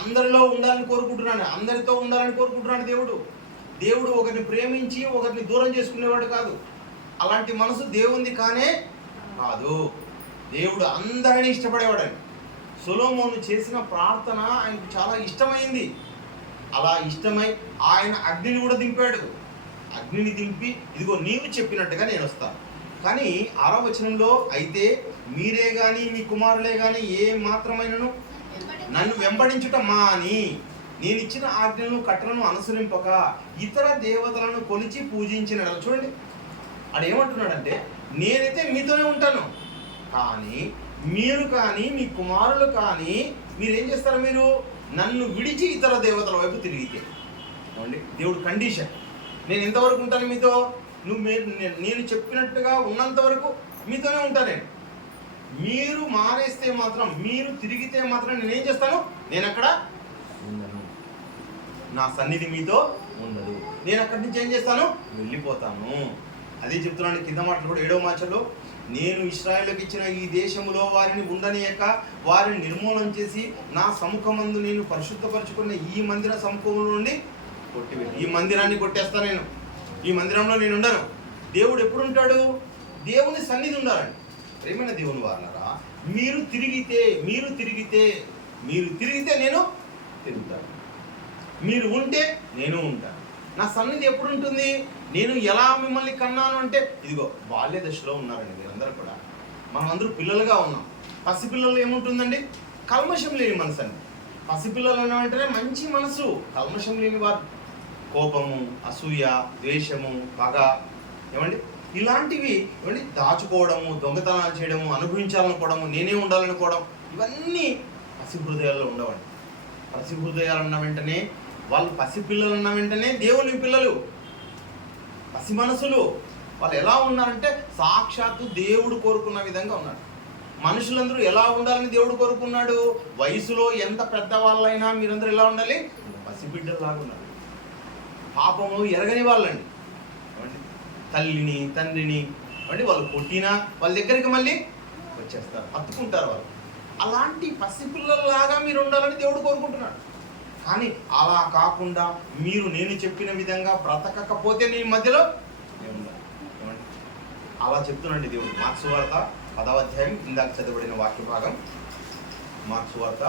అందరిలో ఉండాలని కోరుకుంటున్నాడు, అందరితో ఉండాలని కోరుకుంటున్నాడు. దేవుడు ఒకరిని ప్రేమించి ఒకరిని దూరం చేసుకునేవాడు కాదు. అలాంటి మనసు దేవుంది కానే కాదు. దేవుడు అందరినీ ఇష్టపడేవాడని. సొలొమోను చేసిన ప్రార్థన ఆయనకు చాలా ఇష్టమైంది. అలా ఇష్టమై ఆయన అగ్నిని కూడా దింపాడు. అగ్నిని దింపి, ఇదిగో నీవు చెప్పినట్టుగా నేను వస్తాను. కానీ 6వ వచనంలో, అయితే మీరే కానీ మీ కుమారులే కానీ ఏ మాత్రమైనను నన్ను వెంబడించుట మాని నేను ఇచ్చిన ఆజ్ఞలను కట్టలను అనుసరింపక ఇతర దేవతలను కొలిచి పూజించిన. చూడండి, అదేమంటున్నాడంటే, నేనైతే మీతోనే ఉంటాను, కానీ మీరు కానీ మీ కుమారులు కానీ మీరేం చేస్తారు? మీరు నన్ను విడిచి ఇతర దేవతల వైపు తిరిగితే. చూడండి, దేవుడు కండిషన్, నేను ఎంతవరకు ఉంటాను మీతో? నేను చెప్పినట్టుగా ఉన్నంత వరకు మీతోనే ఉంటాను నేను. మీరు మానేస్తే మాత్రం, మీరు తిరిగితే మాత్రం నేనేం చేస్తాను? నేను అక్కడ ఉండను. నా సన్నిధి మీతో ఉండదు. నేను అక్కడి నుంచి ఏం చేస్తాను? వెళ్ళిపోతాను. అదే చెప్తున్నాను కింద మాటలు కూడా 7వ వచనంలో, నేను ఇశ్రాయేలుకి ఇచ్చిన ఈ దేశములో వారిని ఉండనీయక వారిని నిర్మూలన చేసి నా సముఖమందు నేను పరిశుద్ధపరచుకున్న ఈ మందిర సముఖంలో నుండి కొట్టివేసి, ఈ మందిరాన్ని కొట్టేస్తాను. నేను ఈ మందిరంలో నేను ఉండను. దేవుడు ఎప్పుడు ఉంటాడు? దేవుని సన్నిధి ఉండాలండి. ప్రేమైన దేవుని వారలారా, మీరు తిరిగితే నేను తిరుగుతాను. మీరు ఉంటే నేను ఉంటాను. నా సన్నిధి ఎప్పుడు ఉంటుంది? నేను ఎలా మిమ్మల్ని కన్నాను అంటే, ఇదిగో బాల్య దశలో ఉన్నారండి మీరందరూ కూడా. మనం అందరూ పిల్లలుగా ఉన్నాం. పసిపిల్లలు ఏముంటుందండి? కల్మషం లేని మనసు అండి. పసిపిల్లలు అన్నామంటేనే మంచి మనసు, కల్మషం లేని వారు. కోపము, అసూయ, ద్వేషము, పగ, ఏమండి ఇలాంటివి ఏమండి దాచుకోవడము, దొంగతనాలు చేయడము, అనుభవించాలనుకోవడము, నేనే ఉండాలనుకోవడం, ఇవన్నీ పసి హృదయాల్లో ఉండవండి. పసి హృదయాలు అన్న వెంటనే, వాళ్ళు పసిపిల్లలు అన్న వెంటనే దేవుని పిల్లలు, పసి మనసులు. వాళ్ళు ఎలా ఉన్నారంటే సాక్షాత్తు దేవుడు కోరుకున్న విధంగా ఉన్నారు. మనుషులందరూ ఎలా ఉండాలని దేవుడు కోరుకున్నాడు? వయసులో ఎంత పెద్దవాళ్ళైనా మీరందరూ ఎలా ఉండాలి? పసిబిడ్డలాగా ఉండాలి. పాపము ఎరగని వాళ్ళండి. తల్లిని తండ్రిని వాళ్ళు కొట్టినా వాళ్ళ దగ్గరికి మళ్ళీ వచ్చేస్తారు, హత్తుకుంటారు వాళ్ళు. అలాంటి పసిపిల్లల్లాగా మీరు ఉండాలని దేవుడు కోరుకుంటున్నాడు. కానీ అలా కాకుండా మీరు నేను చెప్పిన విధంగా బ్రతకకపోతే నీ మధ్యలో నేను ఉండాలి. ఏమండి అలా చెప్తున్నాండి దేవుడు. మార్క్స్ వార్త 10వ అధ్యాయం, ఇందాక చదవబడిన వాక్య భాగం. మార్క్స్ వార్త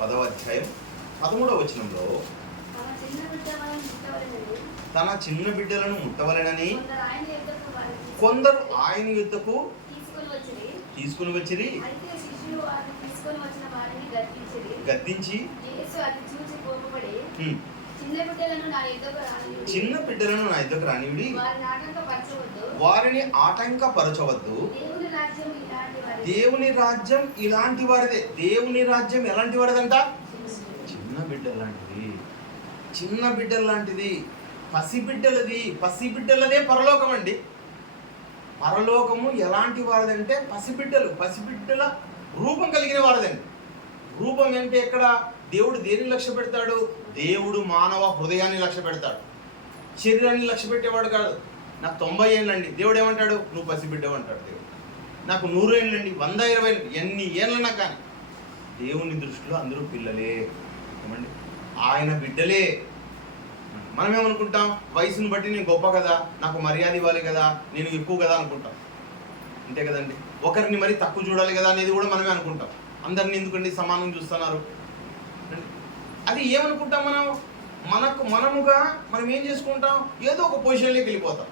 10వ అధ్యాయం 13వ వచనంలో, తన చిన్న బిడ్డలను ముట్టవలెనని కొందరు ఆయన యుద్ధకు తీసుకుని వచ్చిరి. గద్దించి చిన్న బిడ్డలను నా యుద్ధకు రానివిడి, వారిని ఆటంకపరచవద్దు. దేవుని రాజ్యం ఇలాంటి వారిదే. దేవుని రాజ్యం ఎలాంటి వారిదంట? చిన్న బిడ్డల లాంటిది, చిన్న బిడ్డల లాంటిది, పసిబిడ్డలది. పసిబిడ్డలదే పరలోకం అండి. పరలోకము ఎలాంటి వారిదంటే పసిబిడ్డల రూపం కలిగిన వారిదండి. రూపం అంటే ఎక్కడ? దేవుడు దేనిని లక్ష్య పెడతాడు? దేవుడు మానవ హృదయాన్ని లక్ష్య పెడతాడు, శరీరాన్ని లక్ష్య పెట్టేవాడు కాదు. నాకు 90 ఏళ్ళండి, దేవుడు ఏమంటాడు? నువ్వు పసిబిడ్డవు అంటాడు దేవుడు. నాకు 100 ఏళ్ళండి, 120 ఏళ్ళు, ఎన్ని ఏళ్ళన్నా కానీ దేవుని దృష్టిలో అందరూ పిల్లలే. ఏమండి ఆయన బిడ్డలే. మనం ఏమనుకుంటాం? వయసుని బట్టి నేను గొప్ప కదా, నాకు మర్యాద ఇవ్వాలి కదా, నేను ఎక్కువ కదా అనుకుంటాం. అంతే కదండి. ఒకరిని మరి తక్కువ చూడాలి కదా అనేది కూడా మనమే అనుకుంటాం. అందరిని ఎందుకండి సమానం చూస్తున్నారు? అది ఏమనుకుంటాం మనం? మనముగా మనం ఏం చేసుకుంటాం? ఏదో ఒక పొజిషన్లోకి వెళ్ళిపోతాం.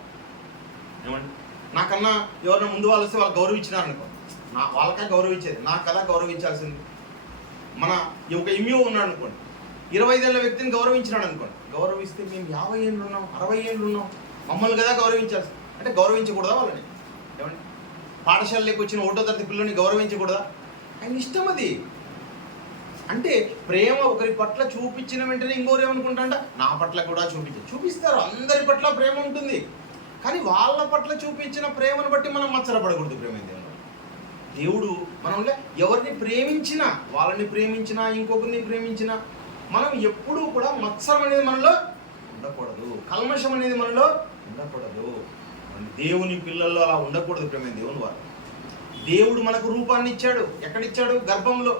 ఏమండి నాకన్నా ఎవరైనా ముందు వాళ్ళు వస్తే వాళ్ళు గౌరవించినారనుకో, వాళ్ళకే గౌరవించేది, నాకు కదా గౌరవించాల్సింది. మన ఒక ఎంఈఓ ఉన్నాడు అనుకోండి, 25 ఏళ్ళ వ్యక్తిని గౌరవించినాడు అనుకోండి, గౌరవిస్తే మేము 50 ఏళ్ళు ఉన్నాం, 60 ఏళ్ళు ఉన్నాం, మమ్మల్ని కదా గౌరవించాల్సి. అంటే గౌరవించకూడదా వాళ్ళని? ఏమండి పాఠశాలలోకి వచ్చిన 1వ తరగతి పిల్లల్ని గౌరవించకూడదా? ఆయన ఇష్టం అది. అంటే ప్రేమ ఒకరి పట్ల చూపించిన వెంటనే ఇంకోరు ఏమనుకుంటారంట, నా పట్ల కూడా చూపిస్తారు. అందరి పట్ల ప్రేమ ఉంటుంది, కానీ వాళ్ళ పట్ల చూపించిన ప్రేమను బట్టి మనం మచ్చరపడకూడదు. ప్రేమ దేవుడు మనం ఎవరిని ప్రేమించినా, వాళ్ళని ప్రేమించినా, ఇంకొకరిని ప్రేమించినా, మనం ఎప్పుడూ కూడా మత్సరం అనేది మనలో ఉండకూడదు, కల్మషం అనేది మనలో ఉండకూడదు. దేవుని పిల్లల్లో అలా ఉండకూడదు. ప్రేమ దేవుని వారు. దేవుడు మనకు రూపాన్ని ఇచ్చాడు. ఎక్కడిచ్చాడు? గర్భంలో.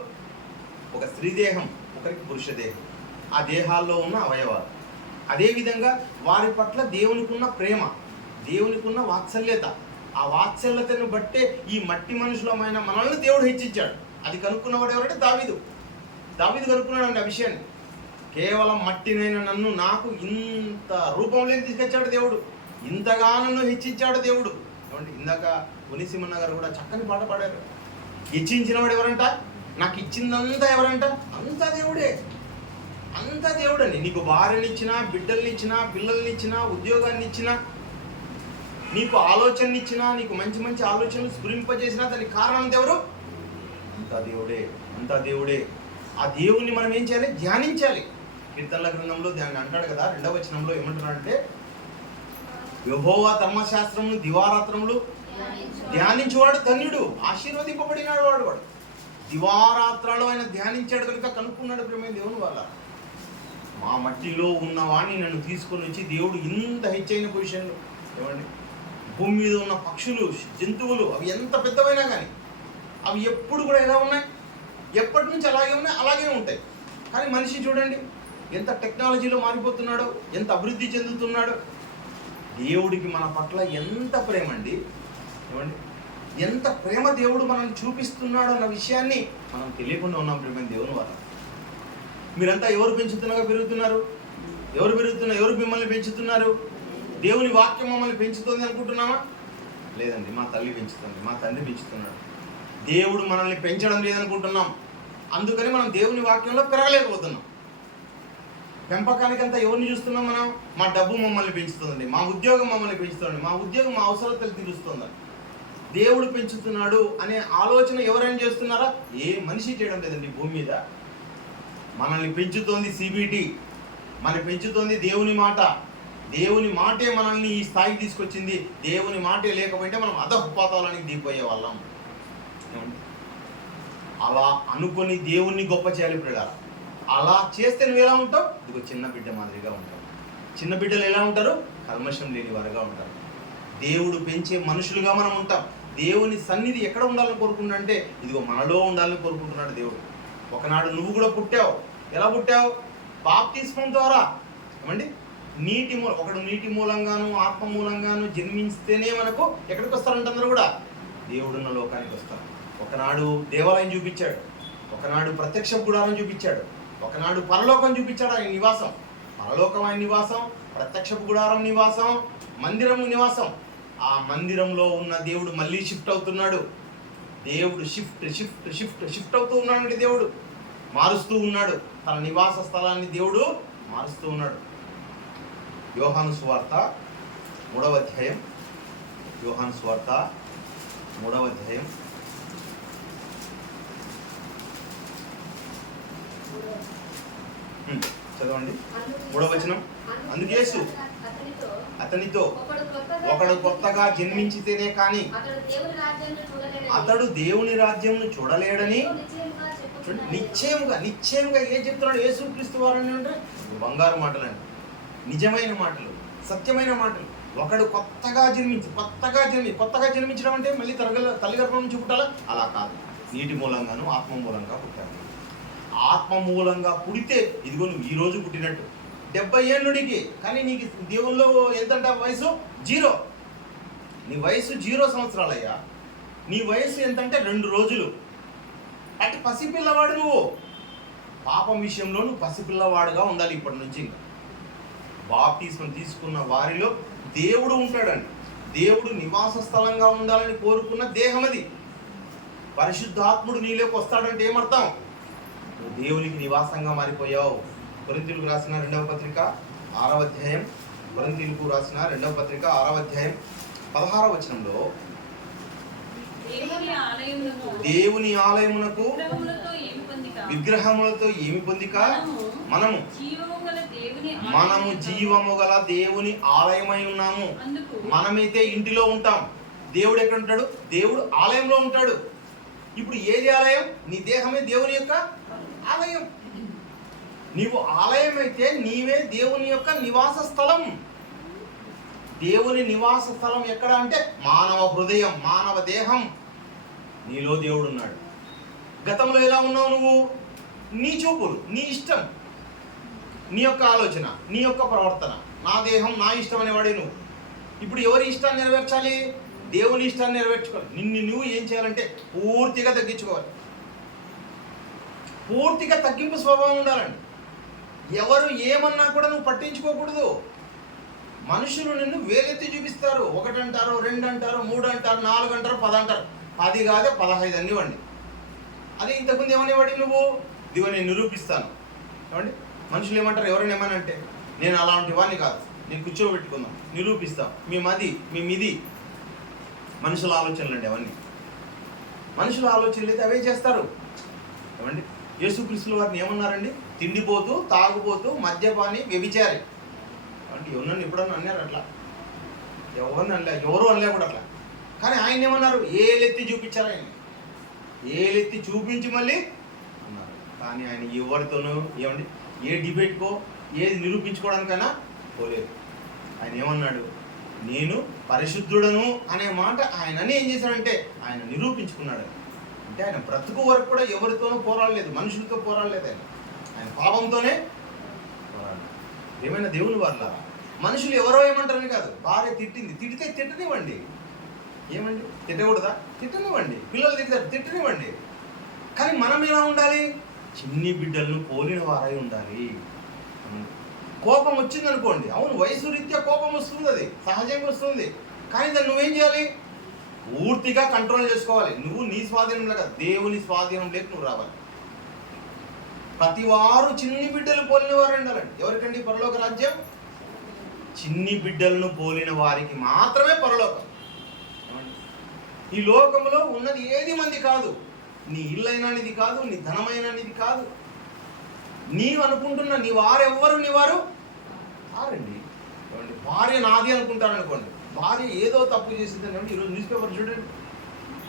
ఒక స్త్రీ దేహం, ఒకరికి పురుష దేహం, ఆ దేహాల్లో ఉన్న అవయవాలు. అదేవిధంగా వారి పట్ల దేవునికి ఉన్న ప్రేమ, దేవునికి ఉన్న వాత్సల్యత, ఆ వాత్సల్యతను బట్టే ఈ మట్టి మనుషులమైన మనల్ని దేవుడు హెచ్చించాడు. అది కనుక్కున్నవాడు ఎవరంటే దావీదు కనుక్కున్నాడు ఆ విషయాన్ని. కేవలం మట్టినైన నన్ను నాకు ఇంత రూపంలోకి తీసుకొచ్చాడు దేవుడు, ఇంతగా నన్ను హెచ్చించాడు దేవుడు. ఏమంటే ఇందాక పునిసిమన్న గారు కూడా చక్కని పాట పాడారు. హెచ్చించినవాడు ఎవరంట? నాకు ఇచ్చిందంతా ఎవరంట? అంతా దేవుడే. అంతా దేవుడండి. నీకు భార్యనిచ్చినా, బిడ్డల్నిచ్చినా, పిల్లల్నిచ్చినా, ఉద్యోగాన్ని ఇచ్చినా, నీకు ఆలోచననిచ్చినా, నీకు మంచి మంచి ఆలోచనలు స్ఫురింపజేసినా దానికి కారణం ఎవరు? అంతా దేవుడే. అంతా దేవుడే. ఆ దేవుణ్ణి మనం ఏం చేయాలి? ధ్యానించాలి. కీర్తనల గ్రంథంలో దాన్ని అంటాడు కదా, 2వ వచనంలో ఏమంటున్నాడంటే, యెహోవా ధర్మశాస్త్రమును దివారాత్రములు ధ్యానించువాడు ధన్యుడు, ఆశీర్వదింపబడినాడు వాడు. దివారాత్రాలు ఆయన ధ్యానించాడు కనుక కనుక్కున్నాడు ప్రేమ దేవుని వల్ల. మా మట్టిలో ఉన్నవాణ్ణి నన్ను తీసుకొని వచ్చి దేవుడు ఇంత హెచ్చైన పొజిషన్లో, ఏమండి, భూమి మీద ఉన్న పక్షులు, జంతువులు, అవి ఎంత పెద్దవైనా కానీ అవి ఎప్పుడు కూడా ఎలా ఉన్నాయి, ఎప్పటి నుంచి అలాగే ఉన్నాయి, అలాగే ఉంటాయి. కానీ మనిషి చూడండి ఎంత టెక్నాలజీలో మారిపోతున్నాడో, ఎంత అభివృద్ధి చెందుతున్నాడో. దేవుడికి మన పట్ల ఎంత ప్రేమ అండి, ఏమండి, ఎంత ప్రేమ దేవుడు మనల్ని చూపిస్తున్నాడు అన్న విషయాన్ని మనం తెలియకుండా ఉన్నాం ప్రేమ దేవుని వల్ల. మీరంతా ఎవరు పెరుగుతున్నారు? ఎవరు మిమ్మల్ని పెంచుతున్నారు? దేవుని వాక్యం మమ్మల్ని పెంచుతుంది అనుకుంటున్నామా? లేదండి, మా తల్లి పెంచుతుంది, మా తండ్రి పెంచుతున్నాడు. దేవుడు మనల్ని పెంచడం లేదనుకుంటున్నాం. అందుకని మనం దేవుని వాక్యంలో పెరగలేకపోతున్నాం. పెంపకానికంతా ఎవరిని చూస్తున్నాం మనం? మా డబ్బు మమ్మల్ని పెంచుతుందండి, మా ఉద్యోగం మమ్మల్ని పెంచుతుందండి, మా ఉద్యోగం మా అవసరతలు తీరుస్తుందండి. దేవుడు పెంచుతున్నాడు అనే ఆలోచన ఎవరైనా చేస్తున్నారా? ఏ మనిషి చేయడం లేదండి భూమి మీద. మనల్ని పెంచుతోంది సిబిటి, మనల్ని పెంచుతోంది దేవుని మాట. దేవుని మాటే మనల్ని ఈ స్థాయికి తీసుకొచ్చింది. దేవుని మాటే లేకపోతే మనం అధఃపాతాలానికి దిగిపోయే వాళ్ళం. అలా అనుకొని దేవుణ్ణి గొప్ప చేయాలి పిల్లలు. అలా చేస్తే నువ్వు ఎలా ఉంటావు? ఇదిగో చిన్న బిడ్డ మాదిరిగా ఉంటావు. చిన్న బిడ్డలు ఎలా ఉంటారు? కల్మషం లేని వారుగా ఉంటారు. దేవుడు పెంచే మనుషులుగా మనం ఉంటాం. దేవుని సన్నిధి ఎక్కడ ఉండాలని కోరుకుంటుంటే ఇదిగో మనలో ఉండాలని కోరుకుంటున్నాడు దేవుడు. ఒకనాడు నువ్వు కూడా పుట్టావు. ఎలా పుట్టావు? బాప్తిస్మం ద్వారా. ఏమండి, ఒకడు నీటి మూలంగాను ఆత్మ మూలంగాను జన్మిస్తేనే మనకు ఎక్కడికి వస్తారంటే అందరూ కూడా దేవుడున్న లోకానికి వస్తారు. ఒకనాడు దేవాలయం చూపించాడు, ఒకనాడు ప్రత్యక్ష గుడారం చూపించాడు, ఒకనాడు పరలోకం చూపించాడు. ఆయన నివాసం, పరలోకం ఆయన నివాసం, ప్రత్యక్ష గుడారం నివాసం, మందిరం నివాసం. ఆ మందిరంలో ఉన్న దేవుడు మళ్ళీ షిఫ్ట్ అవుతున్నాడు. దేవుడు షిఫ్ట్ అవుతూ ఉన్నాడు. దేవుడు మారుస్తూ ఉన్నాడు. తన నివాస స్థలాన్ని దేవుడు మారుస్తూ ఉన్నాడు. యోహాను సువార్త 3వ అధ్యాయం, యోహాను సువార్త 3వ అధ్యాయం చదవండి. 3వ వచనం. అందుకు యేసు అతనితో ఒకడు కొత్తగా జన్మించితేనే కానీ అతడు దేవుని రాజ్యంను చూడలేడని నిశ్చయముగా ఏం చెప్తున్నాడు యేసుక్రీస్తు వారు అంటే బంగారు మాటలండి, నిజమైన మాటలు, సత్యమైన మాటలు. ఒకడు కొత్తగా జన్మించడం అంటే మళ్ళీ తల్లి గర్భం నుంచి పుట్టాలా? అలా కాదు. నీటి మూలంగాను ఆత్మ మూలంగా పుట్టాలి. ఆత్మ మూలంగా పుడితే ఇదిగో నువ్వు ఈరోజు పుట్టినట్టు 70 ఏళ్ళుడికి. కానీ నీకు దేవుల్లో ఎంతంట వయసు? 0. నీ వయసు 0 సంవత్సరాలయ్యా. నీ వయసు ఎంతంటే 2 రోజులు. అంటే పసిపిల్లవాడు నువ్వు. పాపం విషయంలో నువ్వు పసిపిల్లవాడుగా ఉండాలి ఇప్పటి నుంచి. బాప్తిస్మం తీసుకున్న వారిలో దేవుడు ఉంటాడండి. దేవుడు నివాస స్థలంగా ఉండాలని కోరుకున్న దేహం అది. పరిశుద్ధాత్ముడు నీలోకి వస్తాడంటే ఏమర్థం? నువ్వు దేవునికి నివాసంగా మారిపోయావు. కొరింథీయులకు రాసిన 2వ పత్రిక 6వ అధ్యాయం, కొరింథీయులకు రాసిన 2వ పత్రిక 6వ అధ్యాయం 16వ వచనంలో దేవుని ఆలయమునకు విగ్రహములతో ఏమి పొందిక? మనము జీవము గల దేవుని ఆలయమై ఉన్నాము. మనమైతే ఇంటిలో ఉంటాం, దేవుడు ఎక్కడ ఉంటాడు? దేవుడు ఆలయంలో ఉంటాడు. ఇప్పుడు ఏది ఆలయం? నీ దేహమే దేవుని యొక్క ఆలయం. నీవు ఆలయం అయితే నీవే దేవుని యొక్క నివాస స్థలం. దేవుని నివాస స్థలం ఎక్కడ అంటే మానవ హృదయం, మానవ దేహం. నీలో దేవుడు ఉన్నాడు. గతంలో ఎలా ఉన్నావు నువ్వు? నీ చూపులు, నీ ఇష్టం, నీ యొక్క ఆలోచన, నీ యొక్క ప్రవర్తన, నా దేహం నా ఇష్టం అనేవాడే నువ్వు. ఇప్పుడు ఎవరి ఇష్టాన్ని నెరవేర్చాలి? దేవుని ఇష్టాన్ని నెరవేర్చుకోవాలి. నువ్వు ఏం చేయాలంటే పూర్తిగా తగ్గించుకోవాలి. పూర్తిగా తగ్గింపు స్వభావం ఉండాలండి. ఎవరు ఏమన్నా కూడా నువ్వు పట్టించుకోకూడదు. మనుషులు నిన్ను వేలెత్తి చూపిస్తారు. 1 అంటారు, 2 అంటారు, 3 అంటారు, 4 అంటారు, 10 అంటారు. 10 కాదే 15 అనివ్వండి. అదే ఇంతకుముందు ఏమనేవాడి నువ్వు? ఇదిగో నేను నిరూపిస్తాను. ఏమండి, మనుషులు ఏమంటారు? ఎవరైనా ఏమనంటే నేను అలాంటి వాడిని కాదు, నేను కూర్చోబెట్టుకుందాం, నిరూపిస్తాం. మేమిది మనుషుల ఆలోచనలు అండి అవన్నీ. మనుషుల ఆలోచనలు అయితే అవే చేస్తారు. ఏమండి, యేసుక్రీస్తుల వారిని ఏమన్నారండి? తిండిపోతూ, తాగుపోతూ, మద్యపాని, వ్యభిచారి అంటే ఎవరన్నా ఎప్పుడన్నా అన్నారు అట్లా? ఎవరు అనలే కూడా అట్లా. కానీ ఆయన ఏమన్నారు? ఏలెత్తి చూపించారు. ఆయన ఏలెత్తి చూపించి మళ్ళీ అన్నారు. కానీ ఆయన ఎవరితోనూ ఏమండి ఏ డిబేట్కో ఏది నిరూపించుకోవడానికైనా పోలేదు. ఆయన ఏమన్నాడు? నేను పరిశుద్ధుడను అనే మాట ఆయనని ఏం చేశాడంటే ఆయన నిరూపించుకున్నాడు. అంటే ఆయన బ్రతుకు వరకు కూడా ఎవరితోనూ పోరాడలేదు, మనుషులతో పోరాడలేదు. ఆయన పాపంతోనే పోరాడు. ఏమైనా దేవుని వల్ల మనుషులు ఎవరో ఏమంటారని కాదు. భార్య తిట్టింది, తిడితే తిట్టనివ్వండి. ఏమండి తిట్టకూడదా? తిట్టనివ్వండి. పిల్లలు తిడతారు, తిట్టనివ్వండి. కానీ మనం ఎలా ఉండాలి? చిన్ని బిడ్డలను పోలిన వారై ఉండాలి. కోపం వచ్చిందనుకోండి, అవును వయసు రీత్యా కోపం వస్తుంది, అది సహజంగా వస్తుంది. కానీ దాన్ని నువ్వేం చేయాలి? పూర్తిగా కంట్రోల్ చేసుకోవాలి. నువ్వు నీ స్వాధీనంలో కాదు, దేవుని స్వాధీనంలోకి నువ్వు రావాలి. ప్రతి వారు చిన్ని బిడ్డలు పోలిన వారు ఉండాలండి. ఎవరికండి పరలోక రాజ్యం? చిన్ని బిడ్డలను పోలిన వారికి మాత్రమే పరలోకం. ఈ లోకంలో ఉన్నది ఏది మంది కాదు. నీ ఇల్లైనది కాదు, నీ ధనమైనది కాదు. నీవు అనుకుంటున్న నీ వారెవ్వరు నీ వారు కారండి. భార్య నాది అనుకుంటారు అనుకోండి. భార్య ఏదో తప్పు చేసింది అంటే ఈరోజు న్యూస్ పేపర్ చూడండి.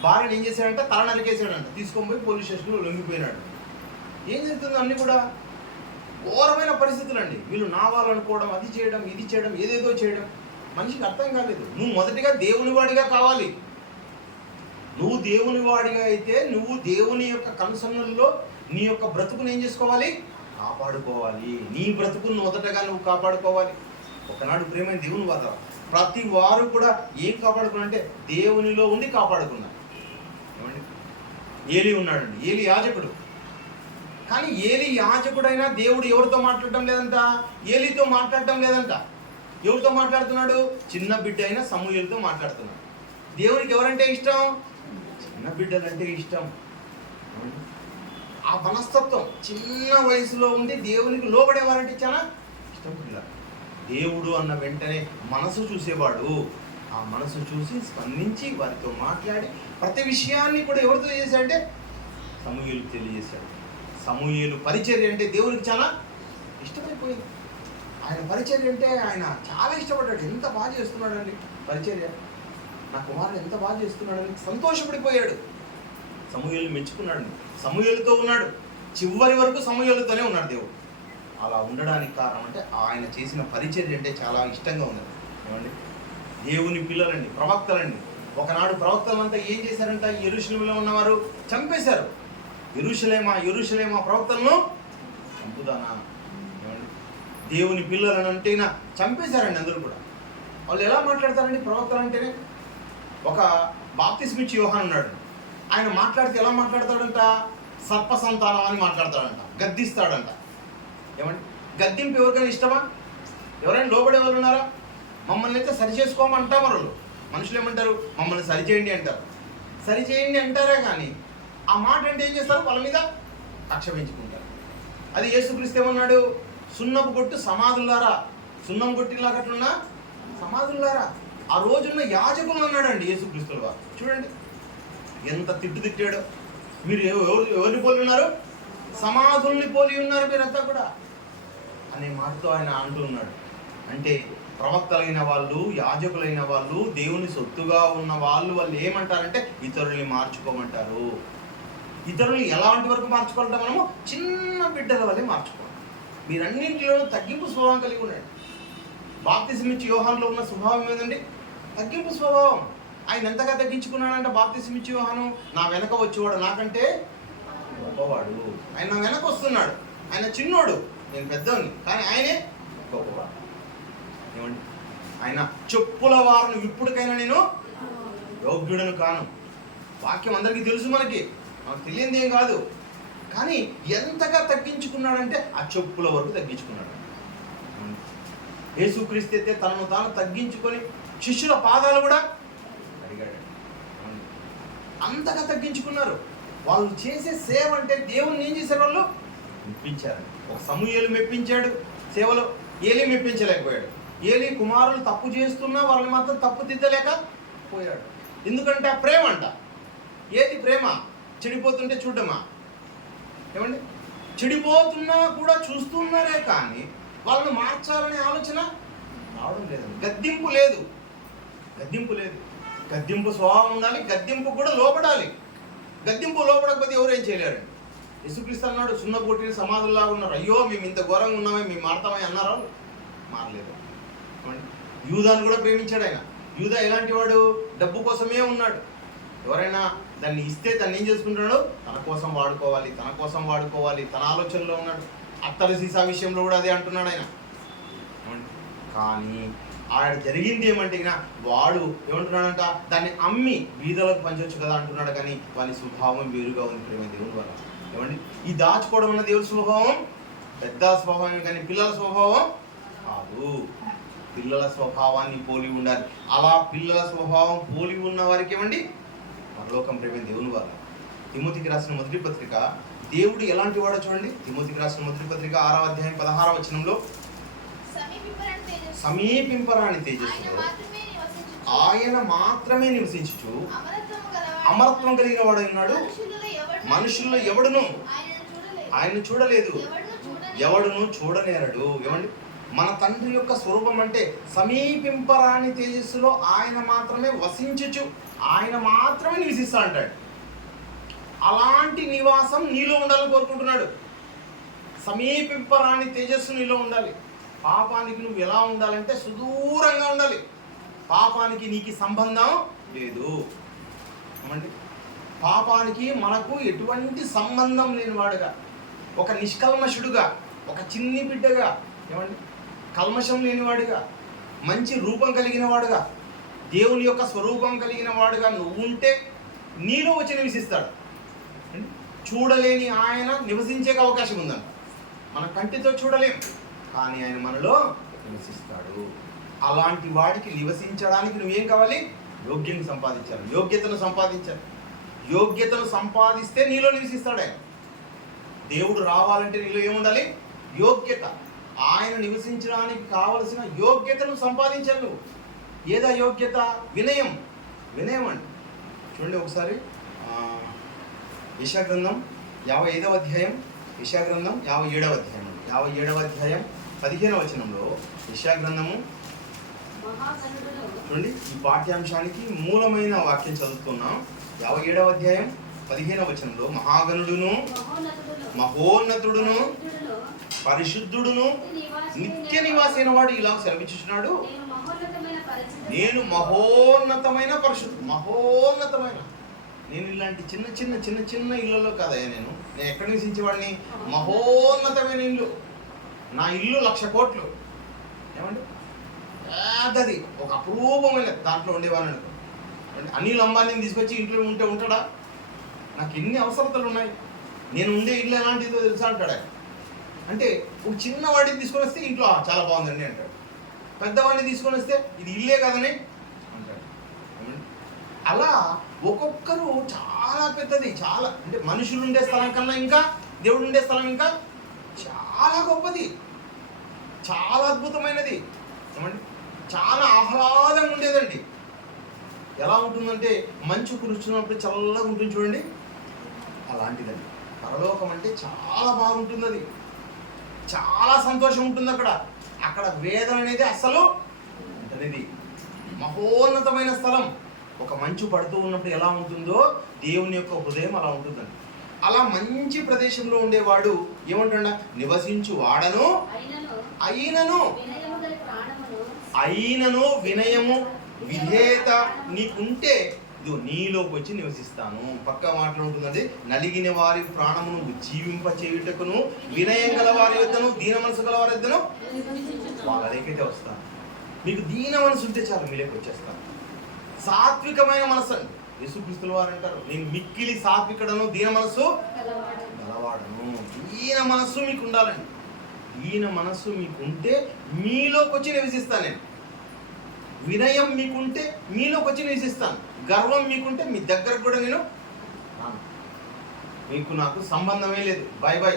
భార్యను ఏం చేశాడంటే తల నరికేసాడంట, తీసుకొని పోయి పోలీస్ స్టేషన్లో లొంగిపోయినాడు. ఏం జరుగుతుంది? అన్నీ కూడా ఘోరమైన పరిస్థితులు అండి. వీళ్ళు నా వాళ్ళు అనుకోవడం, అది చేయడం, ఇది చేయడం, ఏదేదో చేయడం మనిషికి అర్థం కాలేదు. నువ్వు మొదటిగా దేవుని వాడిగా కావాలి. నువ్వు దేవుని వాడిగా అయితే నువ్వు దేవుని యొక్క కనుసన్నల్లో నీ యొక్క బ్రతుకుని ఏం చేసుకోవాలి? కాపాడుకోవాలి. నీ బ్రతుకును మొదటగా నువ్వు కాపాడుకోవాలి. ఒకనాడు ప్రేమైన దేవుని వాద ప్రతి వారు కూడా ఏం కాపాడుకున్నారంటే దేవునిలో ఉండి కాపాడుకున్నారు. ఏమండి? ఏలి ఉన్నాడండి, ఏలి యాజకుడు. కానీ ఏలి యాజకుడైనా దేవుడు ఎవరితో మాట్లాడటం లేదంట? ఏలితో మాట్లాడటం లేదంట. ఎవరితో మాట్లాడుతున్నాడు? చిన్న బిడ్డ అయిన సమూయేలుతో మాట్లాడుతున్నాడు. దేవునికి ఎవరంటే ఇష్టం? చిన్న బిడ్డలంటే ఇష్టం. ఆ మనస్తత్వం చిన్న వయసులో ఉండి దేవునికి లోబడేవారంటే చాలా ఇష్టం. దేవుడు అన్న వెంటనే మనసు చూసేవాడు. ఆ మనసు చూసి స్పందించి వారితో మాట్లాడి ప్రతి విషయాన్ని కూడా ఎవరితో చేశాడంటే సమూయేలుకు తెలియజేశాడు. సమూయేలు పరిచర్య అంటే దేవునికి చాలా ఇష్టమైపోయింది. ఆయన పరిచర్య అంటే ఆయన చాలా ఇష్టపడ్డాడు. ఎంత బాగా చేస్తున్నాడండి పరిచర్య, నా కుమారుడు ఎంత బాగా చేస్తున్నాడని సంతోషపడిపోయాడు. సమూయేలు మెచ్చుకున్నాడు, సమూయేలుతో ఉన్నాడు. చివరి వరకు సమూయేలుతోనే ఉన్నాడు దేవుడు. అలా ఉండడానికి కారణం అంటే ఆయన చేసిన పరిచర్య అంటే చాలా ఇష్టంగా ఉన్నది. ఏమండి? దేవుని పిల్లలండి, ప్రవక్తలండి. ఒకనాడు ప్రవక్తలంతా ఏం చేశారంట? యెరూషలేములో ఉన్నవారు చంపేశారు. యెరూషలేమా ప్రవక్తలను చంపుదానా? ఏమండి? దేవుని పిల్లలను అంటేనా చంపేశారండి అందరూ కూడా. వాళ్ళు ఎలా మాట్లాడతారండి ప్రవక్తలు అంటేనే? ఒక బాప్తిస్మిచ్చి యోహాను ఉన్నాడు. ఆయన మాట్లాడితే ఎలా మాట్లాడతాడంట? సర్ప సంతానం అని మాట్లాడతాడంట, గద్దిస్తాడంట. ఏమండి? గద్దింపు ఎవరికైనా ఇష్టమా? ఎవరైనా లోబడే వాళ్ళు ఉన్నారా? మమ్మల్ని అయితే సరి చేసుకోమంటారు వాళ్ళు. మనుషులు ఏమంటారు? మమ్మల్ని సరిచేయండి అంటారు. సరిచేయండి అంటారే కానీ ఆ మాట అంటే ఏం చేస్తారు? వాళ్ళ మీద కక్ష పెంచుకుంటారు. అది యేసుక్రీస్తు ఏమన్నాడు? సున్నపు కొట్టు సమాధులారా, సున్నం కొట్టిలాగట్లున్నా సమాధులారా. ఆ రోజున్న యాజకులు అన్నాడండి యేసుక్రీస్తుల వారు. చూడండి ఎంత తిట్టాడో. మీరు ఎవరిని పోలి ఉన్నారు? సమాధుల్ని పోలి ఉన్నారు మీరంతా కూడా అనే మాటతో ఆయన అంటున్నాడు. అంటే ప్రవక్తలైన వాళ్ళు, యాజకులైన వాళ్ళు, దేవుని సొత్తుగా ఉన్న వాళ్ళు ఏమంటారంటే ఇతరుల్ని మార్చుకోమంటారు. ఇతరుల్ని ఎలాంటి వరకు మార్చుకోవాలంటే మనము చిన్న బిడ్డల వల్లే మార్చుకోవాలి. మీరన్నింటిలోనూ తగ్గింపు స్వభావం కలిగి ఉండండి. బాప్తిస్మిచ్చి యోహానులో ఉన్న స్వభావం ఏదండి? తగ్గింపు స్వభావం. ఆయన ఎంతగా తగ్గించుకున్నాడంటే బాప్తిస్మిచ్చి యోహాను, నా వెనక వచ్చేవాడు నాకంటే గొప్పవాడు. ఆయన నా వెనక వస్తున్నాడు. ఆయన చిన్నోడు, నేను పెద్దవాడిని, కానీ ఆయనే గొప్పవాడు. ఏమండి? ఆయన చెప్పుల వారిని ఇప్పటికైనా నేను యోగ్యుడను కాను. వాక్యం అందరికీ తెలుసు, మనకు తెలియంది ఏం కాదు. కానీ ఎంతగా తగ్గించుకున్నాడంటే ఆ చెప్పుల వరకు తగ్గించుకున్నాడు. యేసుక్రీస్తు అయితే తనను తాను తగ్గించుకొని శిష్యుల పాదాలు కూడా అడిగాడు. అంతగా తగ్గించుకున్నారు. వాళ్ళు చేసే సేవ అంటే దేవుణ్ణి ఏం చేశారు? వాళ్ళు మెప్పించారు. ఒక సమూయేలు మెప్పించాడు సేవలో, ఏలి మెప్పించలేకపోయాడు. ఏలి కుమారులు తప్పు చేస్తున్నా వాళ్ళని మాత్రం తప్పు దిద్దలేకపోయాడు. ఎందుకంటే ఆ ప్రేమ అంట. ఏది ప్రేమ? చెడిపోతుంటే చూడమా? ఏమండి? చెడిపోతున్నా కూడా చూస్తున్నారే కానీ వాళ్ళని మార్చాలనే ఆలోచన రావడం లేదండి. గద్దింపు లేదు. గద్దింపు స్వభావం ఉండాలి, గద్దింపు కూడా లోపడాలి. గద్దింపు లోపడకపోతే ఎవరేం చేయలేరండి. యేసుక్రీస్తు అన్నాడు, సున్నపోటీని సమాధుల్లాగా ఉన్నారు. అయ్యో మేము ఇంత ఘోరంగా ఉన్నామే, మేము మారతామని అన్నారా? మారలేదు. యూదాను కూడా ప్రేమించాడు ఆయన. యూదా ఎలాంటి వాడు? డబ్బు కోసమే ఉన్నాడు. ఎవరైనా దాన్ని ఇస్తే దాన్ని ఏం చేసుకుంటున్నాడు? తన కోసం వాడుకోవాలి, తన కోసం వాడుకోవాలి, తన ఆలోచనలో ఉన్నాడు. అత్తరు సీసా విషయంలో కూడా అదే అంటున్నాడు ఆయన. కానీ ఆడ జరిగింది ఏమంటే వాడు ఏమంటున్నాడంట, దాన్ని అమ్మి బీదలకు పంచవచ్చు కదా అంటున్నాడు. కానీ వాని స్వభావం వేరుగా ఉంది ప్రేమ దేవుని వల్ల. ఏమండి, ఈ దాచుకోవడం అన్న దేవుని స్వభావం పెద్ద స్వభావం, కానీ పిల్లల స్వభావం కాదు. పిల్లల స్వభావాన్ని పోలి ఉండాలి. అలా పిల్లల స్వభావం పోలి ఉన్న వారికి ఏమండి పరలోకం ప్రేమ దేవుని వల్ల. తిమోతికి రాసిన మొదటి పత్రిక, దేవుడు ఎలాంటి వాడో చూడండి. తిమోతికి రాసిన మొదటి పత్రిక 6వ అధ్యాయం 16వ వచనంలో, సమీపింపరాని తేజస్సు ఆయన మాత్రమే నివసించుచు అమరత్వం కలిగిన వాడు ఉన్నాడు. మనుషుల్లో ఎవడును ఆయన్ని చూడలేదు, ఎవడును చూడనేరడు. ఏమండి, మన తండ్రి యొక్క స్వరూపం అంటే సమీపింపరాని తేజస్సులో ఆయన మాత్రమే వసించుచు, ఆయన మాత్రమే నివసిస్తా అంటాడు. అలాంటి నివాసం నీలో ఉండాలని కోరుకుంటున్నాడు. సమీపింపరాని తేజస్సు నీలో ఉండాలి. పాపానికి నువ్వు ఎలా ఉండాలంటే సుదూరంగా ఉండాలి. పాపానికి నీకు సంబంధం లేదు. ఏమండి, పాపానికి మనకు ఎటువంటి సంబంధం లేనివాడుగా, ఒక నిష్కల్మషుడుగా, ఒక చిన్ని బిడ్డగా, ఏమండి కల్మషం లేనివాడుగా, మంచి రూపం కలిగిన వాడుగా, దేవుని యొక్క స్వరూపం కలిగిన వాడుగా నువ్వు ఉంటే నీలో వచ్చి నివసిస్తాడు. చూడలేని ఆయన నివసించే అవకాశం ఉందంట. మన కంటితో చూడలేం, కానీ ఆయన మనలో నివసిస్తాడు. అలాంటి వాడికి నివసించడానికి నువ్వేం కావాలి? యోగ్యం సంపాదించాలి, యోగ్యతను సంపాదించాలి. యోగ్యతను సంపాదిస్తే నీలో నివసిస్తాడు ఆయన. దేవుడు రావాలంటే నీలో ఏముండాలి? యోగ్యత. ఆయన నివసించడానికి కావలసిన యోగ్యతను సంపాదించాలి నువ్వు. ఏదా యోగ్యత? వినయం. వినయం అండి. చూడండి ఒకసారి యెషయా గ్రంథం 55వ అధ్యాయం, యెషయా గ్రంథం 57వ అధ్యాయం, 57వ అధ్యాయం 15వ వచనంలో యెషయా గ్రంథము చూడండి. ఈ పాఠ్యాంశానికి మూలమైన వాక్యం చదువుతున్నాం. 57వ అధ్యాయం 15వ వచనంలో, మహాగణుడును మహోన్నతుడును పరిశుద్ధుడును నిత్య నివాసైన వాడు ఇలా సెలవిచ్చుచున్నాడు, నేను మహోన్నతమైన మహోన్నతమైన. నేను ఇలాంటి చిన్న చిన్న చిన్న చిన్న ఇళ్ళలో కదయ్యా, నేను ఎక్కడ నివసించేవాడిని? మహోన్నతమైన ఇల్లు. నా ఇల్లు 1,00,000 కోట్లు. ఏమండి, పెద్దది, ఒక అపరూపమైన దాంట్లో ఉండేవాడిని అనుకో. అనిల్ అంబానీని తీసుకొచ్చి ఇంట్లో ఉంటాడా? నాకు ఎన్ని అవసరతలు ఉన్నాయి, నేను ఉండే ఇల్లు ఎలాంటిదో తెలుసా అంటాడు ఆయన. అంటే ఒక చిన్నవాడిని తీసుకొని వస్తే ఇంట్లో చాలా బాగుందండి అంటాడు. పెద్దవాడిని తీసుకొని వస్తే ఇది ఇల్లే కదని అంటాడు. అలా ఒక్కొక్కరు చాలా పెద్దది, చాలా అంటే మనుషులు ఉండే స్థలం కన్నా ఇంకా దేవుడు ఉండే స్థలం ఇంకా చాలా గొప్పది, చాలా అద్భుతమైనది. ఏమండి, చాలా ఆహ్లాదంగా ఉండేదండి. ఎలా ఉంటుందంటే మంచు కురుస్తున్నప్పుడు చల్లగా ఉంటుంది చూడండి, అలాంటిదండి. పరలోకం అంటే చాలా బాగుంటుంది. అది చాలా సంతోషం ఉంటుంది అక్కడ. అక్కడ వేదన అనేది అస్సలు ఉంటుంది. మహోన్నతమైన స్థలం. ఒక మంచు పడుతూ ఉన్నప్పుడు ఎలా ఉంటుందో దేవుని యొక్క హృదయం అలా ఉంటుందండి. అలా మంచి ప్రదేశంలో ఉండేవాడు ఏమంటాడా? నివసించు వాడను అయినను వినయము విధేయత నీకుంటే నీలోకి వచ్చి నివసిస్తాను. పక్క మాటలు ఉంటుందండి, నలిగిన వారి ప్రాణమును ఉజ్జీవింప చేయుటకును వినయం గల వారి యొద్దను దీన మనసు గల వారి యొద్దను వాళ్ళ దగ్గరికి వస్తాను. మీకు దీన మనసు ఉంటే చాలు, మీలోకి వచ్చేస్తాను. సాత్వికమైన మనసు అండి. యేసుక్రీస్తుల వారు అంటారు, నేను మిక్కిలి సాత్వికుడను దీన మనసు గలవాడను. దీన మనస్సు మీకు ఉండాలండి. దీన మనస్సు మీకుంటే మీలోకి వచ్చి నివసిస్తాను నేను. వినయం మీకుంటే మీలోకి వచ్చి నివసిస్తాను. గర్వం మీకుంటే మీ దగ్గరకు కూడా నేను మీకు నాకు సంబంధమే లేదు, బై బై.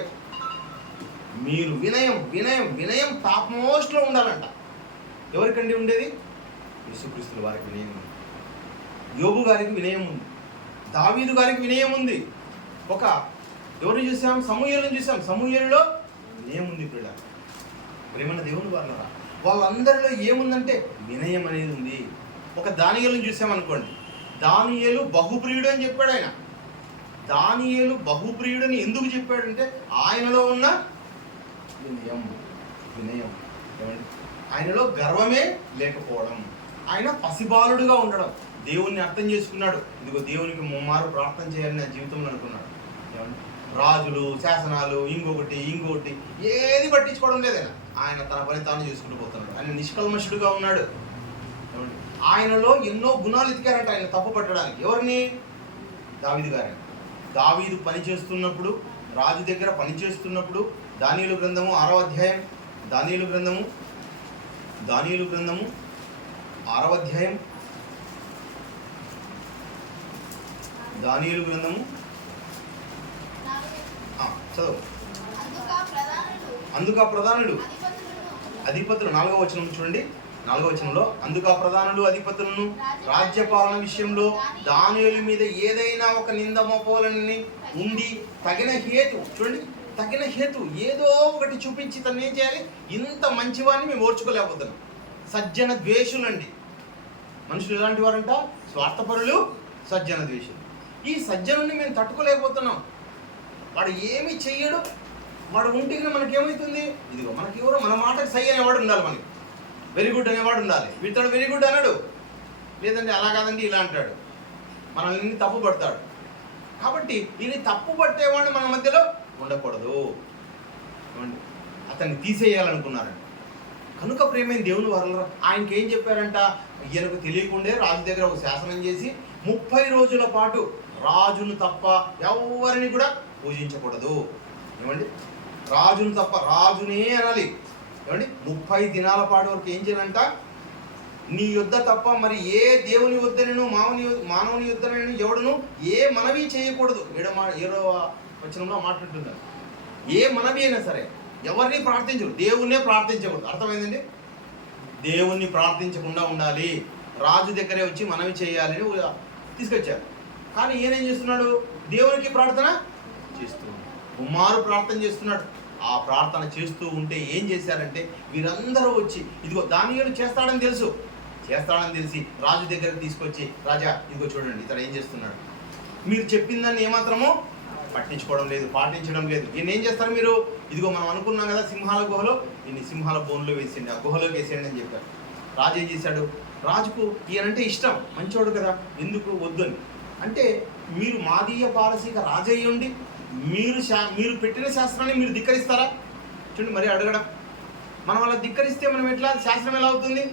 మీరు వినయం వినయం వినయం టాప్ మోస్ట్లో ఉండాలంట. ఎవరికండి ఉండేది? యేసుక్రీస్తుల వారికి వినయం ఉంది. యోబు గారికి వినయం ఉంది. దావీదు గారికి వినయం ఉంది. ఒక ఎవరిని చూసాం? సమూయేలుని చూసాం. సమూయేలులో వినయం ఉంది. ప్రేమన్న దేవుని వాళ్ళరా, వాళ్ళందరిలో ఏముందంటే వినయం అనేది ఉంది. ఒక దానియేలుని చూసామనుకోండి, దానియేలు బహుప్రియుడు అని చెప్పాడు ఆయన. దానియేలు బహుప్రియుడని ఎందుకు చెప్పాడంటే ఆయనలో ఉన్న వినయం. ఏమండి, ఆయనలో గర్వమే లేకపోవడం, ఆయన పసిబాలుడుగా ఉండడం, దేవుణ్ణి అర్థం చేసుకున్నాడు. ఇదిగో దేవునికి ముమ్మారు ప్రార్థన చేయాలని నా జీవితంలో అనుకున్నాడు. ఏమండి, రాజులు, శాసనాలు, ఇంకొకటి ఏది పట్టించుకోవడం లేదైనా. ఆయన తన పని తాను చేసుకుంటూ పోతున్నాడు. ఆయన నిష్కల్మషుడుగా ఉన్నాడు. ఏమండి, ఆయనలో ఎన్నో గుణాలు ఎతికారంట ఆయన తప్పు పట్టడానికి. ఎవరిని? దావీదు గారిని. దావీదు పని చేస్తున్నప్పుడు, రాజు దగ్గర పని చేస్తున్నప్పుడు, దానియేలు గ్రంథము 6వ అధ్యాయం, దానియేలు గ్రంథము 6వ అధ్యాయం, దానియేలు గ్రంథము చదువు. అందుకా ప్రధానులు అధిపతులు 4వ వచనం చూడండి. 4వ వచనంలో, అందుకా ప్రధానులు అధిపతులను రాజ్యపాలన విషయంలో దానియేలు మీద ఏదైనా ఒక నింద మోపాలని ఉండి తగిన హేతు, చూడండి, తగిన హేతు ఏదో ఒకటి చూపించి తను ఏం చేయాలి? ఇంత మంచివాడిని మేము ఓర్చుకోలేకపోతున్నాం. సజ్జన ద్వేషులండి. మనుషులు ఎలాంటి వారంట? స్వార్థపరులు, సజ్జన ద్వేషులు. ఈ సజ్జనుడిని మేము తట్టుకోలేకపోతున్నాం. వాడు ఏమి చెయ్యడు. వాడు ఉంటికి మనకేమవుతుంది? ఇదిగో మనకి ఎవరో మన మాటకు సై అనేవాడు ఉండాలి, మనకి వెరీ గుడ్ అనేవాడు ఉండాలి. వీటితో వెరీ గుడ్ అన్నాడు, లేదంటే అలా కాదండి ఇలా అంటాడు, మనల్ని తప్పు పడతాడు. కాబట్టి ఈయన తప్పు పట్టేవాడిని మన మధ్యలో ఉండకూడదు. అతన్ని తీసేయాలనుకున్నారంట. కనుక ప్రేమైన దేవుని వల్ల ఆయనకి ఏం చెప్పారంట? ఈయనకు తెలియకుండే రాజు దగ్గర ఒక శాసనం చేసి 30 రోజుల పాటు రాజును తప్ప ఎవరిని కూడా పూజించకూడదు. ఏమండి, రాజును తప్ప, రాజునే అనాలి. ఏమండి, 30 దినాల పాటు వరకు ఏం చేయాలంట? నీ యుద్ధ తప్ప మరి ఏ దేవుని యుద్ధనను మానవుని యుద్ధనను ఎవడును ఏ మనవి చేయకూడదు. 7వ వచనంలో మాట్లాడుతున్నారు. ఏ మనవి అయినా సరే ఎవరిని ప్రార్థించరు, దేవుణ్ణే ప్రార్థించకూడదు. అర్థమైందండి? దేవుణ్ణి ప్రార్థించకుండా ఉండాలి. రాజు దగ్గరే వచ్చి మనవి చేయాలని తీసుకొచ్చారు. కానీ ఈయనేం చేస్తున్నాడు? దేవునికి ప్రార్థన చేస్తున్నాడు, ముమ్మారు ప్రార్థన చేస్తున్నాడు. ఆ ప్రార్థన చేస్తూ ఉంటే ఏం చేశారంటే వీరందరూ వచ్చి, ఇదిగో దానియేలు చేస్తాడని తెలిసి రాజు దగ్గరకు తీసుకొచ్చి, రాజా ఇదిగో చూడండి ఇతడు ఏం చేస్తున్నాడు, మీరు చెప్పిందాన్ని ఏమాత్రమో పట్టించుకోవడం లేదు, పాటించడం లేదు. ఈయన ఏం చేస్తారు మీరు? ఇదిగో మనం అనుకున్నాం కదా సింహాల గుహలో, ఈయన సింహాల బోన్లో వేసేయండి, ఆ గుహలోకి వేసేయండి అని చెప్పారు. రాజు ఏం చేశాడు? రాజుకు ఈయనంటే ఇష్టం, మంచోడు కదా, ఎందుకు వద్దని అంటే, మీరు మాదీయ పారసీక రాజయ్యుండి మీరు పెట్టిన శాస్త్రాన్ని మీరు ధిక్కరిస్తారా? చూడండి, మరి అడగడం. మనం అలా ధిక్కరిస్తే మనం ఎట్లా, శాసనం ఎలా అవుతుంది?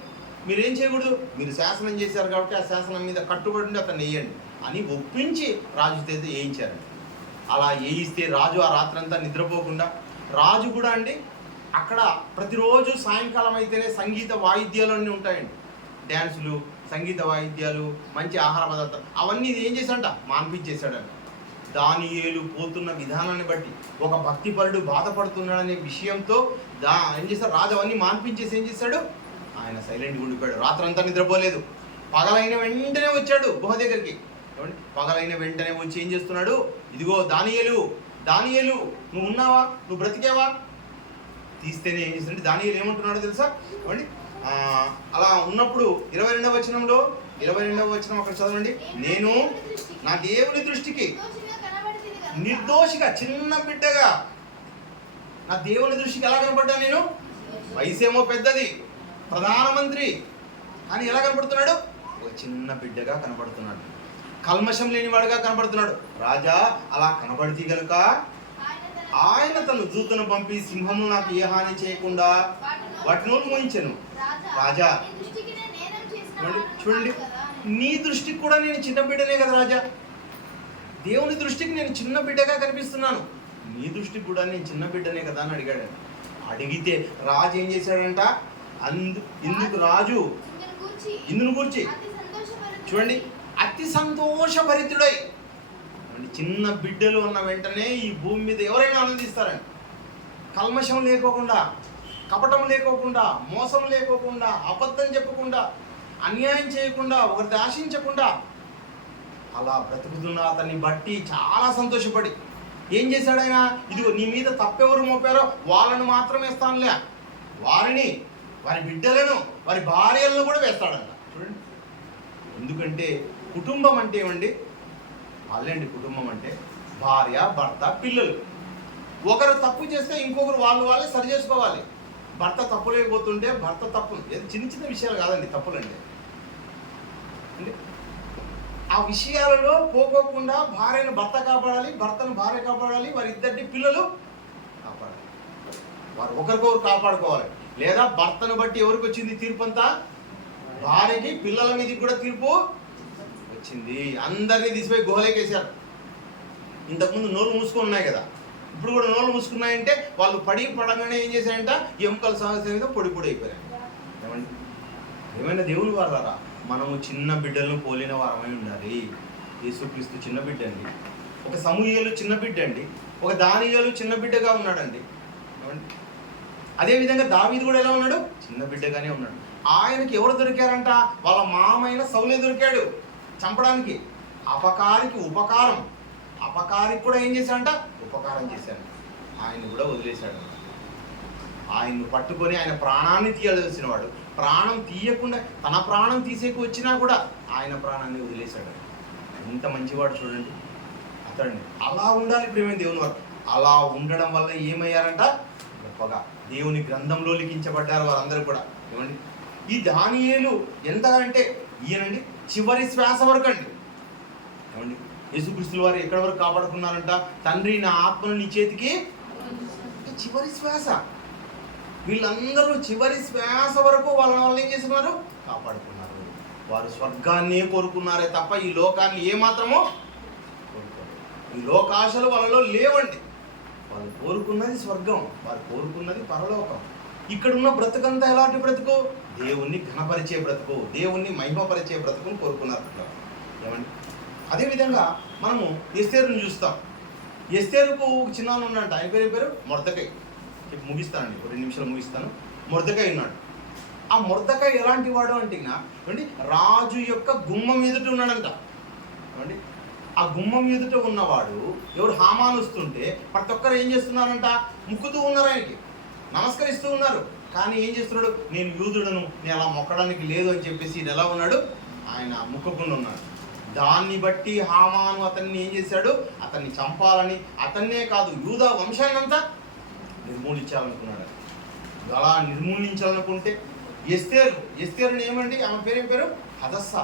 మీరేం చేయకూడదు, మీరు శాసనం చేశారు కాబట్టి ఆ శాసనం మీద కట్టుబడి ఉండి అతన్ని వేయండి అని ఒప్పించి రాజు చేత వేయించారు. అలా వేయిస్తే రాజు ఆ రాత్రంతా నిద్రపోకుండా, రాజు కూడా అండి అక్కడ ప్రతిరోజు సాయంకాలం అయితేనే సంగీత వాయిద్యాలు అన్నీ ఉంటాయండి, డ్యాన్సులు, సంగీత వాయిద్యాలు, మంచి ఆహార పదార్థాలు, అవన్నీ ఏం చేశాడంట? మాన్పించేశాడంట. దానియేలు పోతున్న విధానాన్ని బట్టి ఒక భక్తిపరుడు బాధపడుతున్నాడనే విషయంతో ఏం చేశాడు? రాజు అవన్నీ మాన్పించేసి ఏం చేశాడు? ఆయన సైలెంట్గా ఉండిపోయాడు. రాత్రంతా నిద్రపోలేదు. పగలైన వెంటనే వచ్చాడు గుహ దగ్గరికి. పగలైన వెంటనే వచ్చి ఏం చేస్తున్నాడు? ఇదిగో దానియేలు నువ్వు ఉన్నావా? నువ్వు బ్రతికేవా? తీస్తేనే ఏం చేస్తాడంటే దానియేలు ఏమంటున్నాడో తెలుసా? ఏమండి, అలా ఉన్నప్పుడు 22వ వచనం అక్కడ చదవండి. నేను నా దేవుని దృష్టికి నిర్దోషిగా, చిన్న బిడ్డగా నా దేవుని దృష్టికి ఎలా కనపడ్డా? నేను వయసేమో పెద్దది, ప్రధానమంత్రి, కానీ ఎలా కనపడుతున్నాడు? ఒక చిన్న బిడ్డగా కనపడుతున్నాడు, కల్మషం లేనివాడుగా కనపడుతున్నాడు. రాజా అలా కనబడితే గనుక ఆయన తన దూతను పంపి సింహము నాకు ఏ హాని చేయకుండా వాటిని మోయించెను. రాజా చూడండి, నీ దృష్టికి కూడా నేను చిన్న బిడ్డనే కదా రాజా, దేవుని దృష్టికి నేను చిన్న బిడ్డగా కనిపిస్తున్నాను, నీ దృష్టికి కూడా నేను చిన్న బిడ్డనే కదా అని అడిగాడు. అడిగితే రాజు ఏం చేశాడంట? ఇందుకు రాజు ఇందును కూర్చి చూడండి అతి సంతోషభరితుడై, చిన్న బిడ్డలు ఉన్న వెంటనే ఈ భూమి మీద ఎవరైనా ఆనందిస్తారండి. కల్మషం లేకోకుండా, కపటం లేకోకుండా, మోసం లేకోకుండా, అబద్ధం చెప్పకుండా, అన్యాయం చేయకుండా, ఒకరిని ఆశించకుండా అలా బ్రతుకుతున్న అతన్ని బట్టి చాలా సంతోషపడి ఏం చేశాడు ఆయన? ఇదిగో నీ మీద తప్పెవరు మోపారో వాళ్ళను మాత్రం వేస్తానులే, వారి బిడ్డలను, వారి భార్యలను కూడా వేస్తాడంట. చూడండి, ఎందుకంటే కుటుంబం అంటే ఏమండి? వాళ్ళేండి కుటుంబం అంటే భార్య, భర్త, పిల్లలు. ఒకరు తప్పు చేస్తే ఇంకొకరు వాళ్ళే సరి చేసుకోవాలి. భర్త తప్పు లేకపోతుంటే భర్త తప్పులు, చిన్న చిన్న విషయాలు కాదండి తప్పులండి. అంటే ఆ విషయాలలో పోకోకుండా భార్యను భర్త కాపాడాలి, భర్తను భార్య కాపాడాలి, వారిద్దరిని పిల్లలు కాపాడాలి. వారు ఒకరికొకరు కాపాడుకోవాలి. లేదా భర్తను బట్టి ఎవరికి వచ్చింది తీర్పు అంతా? భార్యకి, పిల్లల మీదకి కూడా తీర్పు వచ్చింది. అందరినీ తీసిపోయి గుహలేకేశారు. ఇంతకుముందు నోరు మూసుకొని ఉన్నాయి కదా, ఇప్పుడు కూడా నోరు మూసుకున్నాయంటే వాళ్ళు పడగానే ఏం చేశాయంట? ఎముకల సమస్య మీద పొడి అయిపోయారు. ఏమండి? ఏమైనా దేవుని వాళ్ళారా? మనము చిన్న బిడ్డలను పోలిన వారమై ఉండాలి. యేసుక్రీస్తు చిన్న బిడ్డ అండి, ఒక సమూయేలు చిన్న బిడ్డ అండి, ఒక దానియేలు చిన్న బిడ్డగా ఉన్నాడండి. ఏమండి? అదేవిధంగా దావీదు కూడా ఎలా ఉన్నాడు? చిన్న బిడ్డగానే ఉన్నాడు. ఆయనకి ఎవరు దొరికారంట? వాళ్ళ మామైన సౌలే దొరికాడు చంపడానికి. అపకారికి ఉపకారం, అపకారికి కూడా ఏం చేశాడంట? ఉపకారం చేశాడు. ఆయన కూడా వదిలేశాడు. ఆయన్ను పట్టుకొని ఆయన ప్రాణాన్ని తీయవలసిన వాడు ప్రాణం తీయకుండా తన ప్రాణం తీసేకి వచ్చినా కూడా ఆయన ప్రాణాన్ని వదిలేశాడు. ఎంత మంచివాడు చూడండి అతడిని. అలా ఉండాలి ప్రియమైన దేవుని వారు. అలా ఉండడం వల్ల ఏమయ్యారంట? గొప్పగా దేవుని గ్రంథంలో లిఖించబడ్డారు వారందరూ కూడా. ఏమండి? ఈ దానియేలు ఎంత అంటే ఈయనండి చివరి శ్వాస వరకు అండి. ఏమండి? యేసుక్రీస్తుల వారు ఎక్కడి వరకు కాపాడుకున్నారంట? తండ్రి నా ఆత్మను నీ చేతికి, చివరి శ్వాస. వీళ్ళందరూ చివరి శ్వాస వరకు వాళ్ళని ఏం చేస్తున్నారు? కాపాడుకున్నారు. వారు స్వర్గాన్నే కోరుకున్నారే తప్ప ఈ లోకాన్ని ఏమాత్రమో కోరుకోరు. ఈ లోకాశలు వాళ్ళలో లేవండి. వాళ్ళు కోరుకున్నది స్వర్గం, వారు కోరుకున్నది పరలోకం. ఇక్కడున్న బ్రతుకంతా ఎలాంటి బ్రతుకు? దేవుణ్ణి ఘనపరిచే బ్రతుకు, దేవుణ్ణి మహిమపరిచే బ్రతుకుని కోరుకున్నారు. ఏమండి? అదేవిధంగా మనము ఎస్తేరుని చూస్తాం. ఎస్తేరుకు ఒక చిన్నాను ఉన్నాడు. ఆయన పేరు మొర్దెకై. ముగిస్తానండి, 2 నిమిషాలు ముగిస్తాను. మొర్దెకై ఉన్నాడు. ఆ మొర్దెకై ఎలాంటి వాడు అంటే ఏమండి? రాజు యొక్క గుమ్మం ఎదుట ఉన్నాడంట. ఏమండి? ఆ గుమ్మం ఎదుట ఉన్నవాడు ఎవరు? హామాను వస్తుంటే ప్రతి ఒక్కరు ఏం చేస్తున్నారంట? ముక్కుతూ ఉన్నారు, ఆయనకి నమస్కరిస్తూ ఉన్నారు. కానీ ఏం చేస్తున్నాడు? నేను యూదుడను, నేను అలా మొక్కడానికి లేదు అని చెప్పేసి ఇది ఎలా ఉన్నాడు? ఆయన ముక్కకుండా ఉన్నాడు. దాన్ని బట్టి హామాను అతన్ని ఏం చేశాడు? అతన్ని చంపాలని, అతన్నే కాదు యూదా వంశాన్నంతా నిర్మూలించాలనుకున్నాడు. అలా నిర్మూలించాలనుకుంటే ఎస్తేరుని ఏమండి? ఆమె పేరు హదస్సా.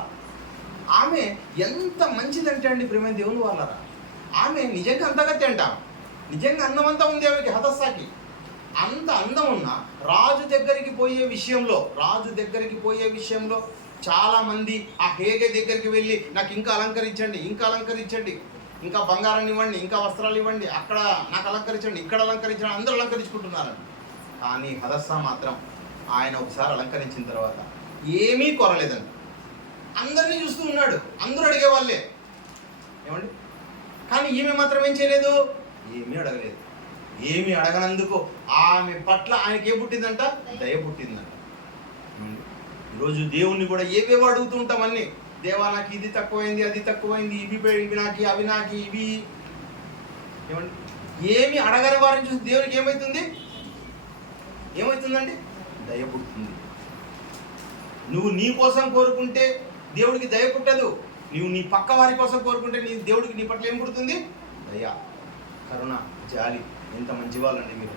ఆమె ఎంత మంచిదంటే అండి ప్రియమైన దేవుని వాళ్ళరా, ఆమె నిజంగా అంతగత్తి అంట. నిజంగా అందమంతా ఉంది ఆమెకి, హదస్సాకి. అంత అందం ఉన్న రాజు దగ్గరికి పోయే విషయంలో చాలామంది ఆ హేగే దగ్గరికి వెళ్ళి నాకు ఇంకా అలంకరించండి, ఇంకా బంగారాన్ని ఇవ్వండి, ఇంకా వస్త్రాలు ఇవ్వండి, అక్కడ నాకు అలంకరించండి, ఇక్కడ అలంకరించండి, అందరూ అలంకరించుకుంటున్నారండి. కానీ హదస్సా మాత్రం ఆయన ఒకసారి అలంకరించిన తర్వాత ఏమీ కొరలేదండి. అందరినీ చూస్తూ ఉన్నాడు, అందరూ అడిగేవాళ్ళే. ఏమండి? కానీ ఈమె మాత్రం ఏం చేయలేదు? ఏమీ అడగలేదు. ఏమీ అడగనందుకు ఆమె పట్ల ఆయనకి ఏం పుట్టిందంట? దయ పుట్టిందంట. ఈరోజు దేవుణ్ణి కూడా ఏవేవో అడుగుతూ ఉంటాం అన్నీ. దేవా నాకు ఇది తక్కువైంది, అది తక్కువైంది, ఇవి నాకు, అవి నాకు, ఇవి. ఏమండి? ఏమి అడగని వారిని చూసి దేవునికి ఏమవుతుందండి? దయ పుడుతుంది. నువ్వు నీ కోసం కోరుకుంటే దేవుడికి దయ పుట్టదు. నువ్వు నీ పక్క వారి కోసం కోరుకుంటే దేవుడికి నీ పట్ల ఏం పుడుతుంది? దయ, కరుణ, జాలి. ఎంత మంచి వాళ్ళండి మీరు,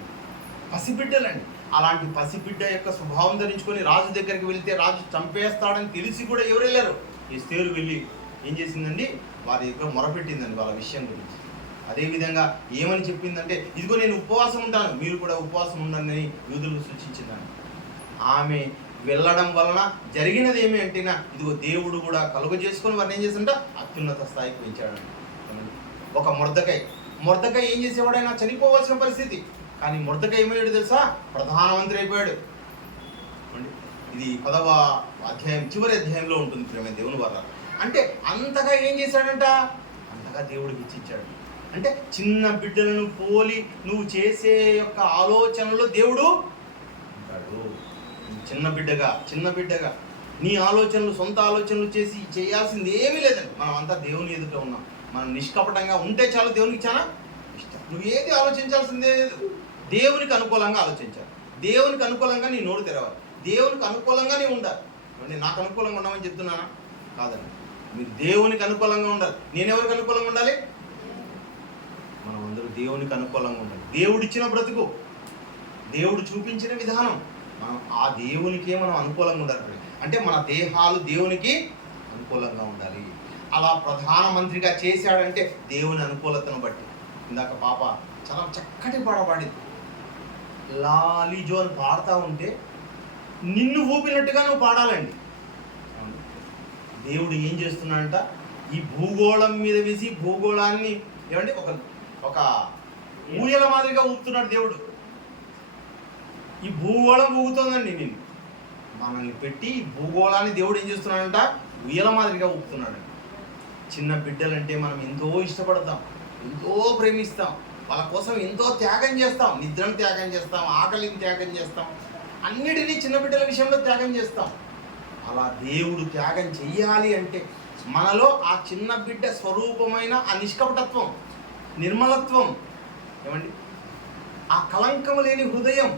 పసిబిడ్డలండి. అలాంటి పసిబిడ్డ యొక్క స్వభావం ధరించుకొని రాజు దగ్గరికి వెళ్తే రాజు చంపేస్తాడని తెలిసి కూడా ఎవరు వెళ్ళారు? ఎస్తేరు వెళ్ళి ఏం చేసిందండి? వారి దగ్గర మొరపెట్టిందండి వాళ్ళ విషయం గురించి. అదేవిధంగా ఏమని చెప్పిందంటే, ఇదిగో నేను ఉపవాసం ఉంటాను, మీరు కూడా ఉపవాసం ఉండండి యూదులకు సూచించిందండి. ఆమె వెళ్ళడం వలన జరిగినది ఏమి అంటే ఇదిగో దేవుడు కూడా కలుగజేసుకొని వారిని ఏం చేసిందంట? అత్యున్నత స్థాయికి పెంచాడండి. ఒక మొర్దెకై ఏం చేసేవాడు? ఆయన చనిపోవాల్సిన పరిస్థితి. కానీ మొర్దెకై ఏమయ్యాడు తెలుసా? ప్రధానమంత్రి అయిపోయాడు. ఇది 10వ అధ్యాయం చివరి అధ్యాయంలో ఉంటుంది ప్రేమ దేవుని వల్ల. అంటే అంతగా ఏం చేశాడంట? అంతగా దేవుడికి ఇచ్చిచ్చాడు. అంటే చిన్న బిడ్డలను పోలి నువ్వు చేసే యొక్క ఆలోచనలో దేవుడు ఉంటాడు. చిన్న బిడ్డగా నీ ఆలోచనలు, సొంత ఆలోచనలు చేయాల్సింది ఏమీ లేదండి. మనం అంతా దేవుని ఎదుట ఉన్నాం. మనం నిష్కపటంగా ఉంటే చాలు, దేవునికి చాలా ఇష్టం. నువ్వు ఏది ఆలోచించాల్సిందే లేదు. దేవునికి అనుకూలంగా ఆలోచించాలి, దేవునికి అనుకూలంగా నీ నోరు తెరవాలి, దేవునికి అనుకూలంగా నీ ఉండాలి. నాకు అనుకూలంగా ఉండమని చెప్తున్నానా? కాదండి. మీరు దేవునికి అనుకూలంగా ఉండాలి. నేను ఎవరికి అనుకూలంగా ఉండాలి? మనం అందరూ దేవునికి అనుకూలంగా ఉండాలి. దేవుడిచ్చిన బ్రతుకు, దేవుడు చూపించిన విధానం, మనం ఆ దేవునికే మనం అనుకూలంగా ఉండాలి. అంటే మన దేహాలు దేవునికి అనుకూలంగా ఉండాలి. అలా ప్రధానమంత్రిగా చేశాడంటే దేవుని అనుకూలతను బట్టి. ఇందాక పాప చాలా చక్కటి పాట పాడింది. లాలిజో అని పాడుతూ ఉంటే నిన్ను ఊపినట్టుగా నువ్వు పాడాలండి. దేవుడు ఏం చేస్తున్నాడంట, ఈ భూగోళం మీద వేసి భూగోళాన్ని ఏమంటే ఒక ఊయల మాదిరిగా ఊపుతున్నాడు దేవుడు. ఈ భూగోళం ఊగుతోందండి. నేను మనల్ని పెట్టి భూగోళాన్ని దేవుడు ఏం చేస్తున్నాడంట, ఊయల మాదిరిగా ఊపుతున్నాడు. చిన్న బిడ్డలంటే మనం ఎంతో ఇష్టపడతాం, ఎంతో ప్రేమిస్తాం, వాళ్ళ కోసం ఎంతో త్యాగం చేస్తాం. నిద్రను త్యాగం చేస్తాం, ఆకలిని త్యాగం చేస్తాం, అన్నిటినీ చిన్న బిడ్డల విషయంలో త్యాగం చేస్తాం. అలా దేవుడు త్యాగం చెయ్యాలి అంటే మనలో ఆ చిన్న బిడ్డ స్వరూపమైన ఆ నిష్కపటత్వం, నిర్మలత్వం, ఏమండి, ఆ కలంకం లేని హృదయం,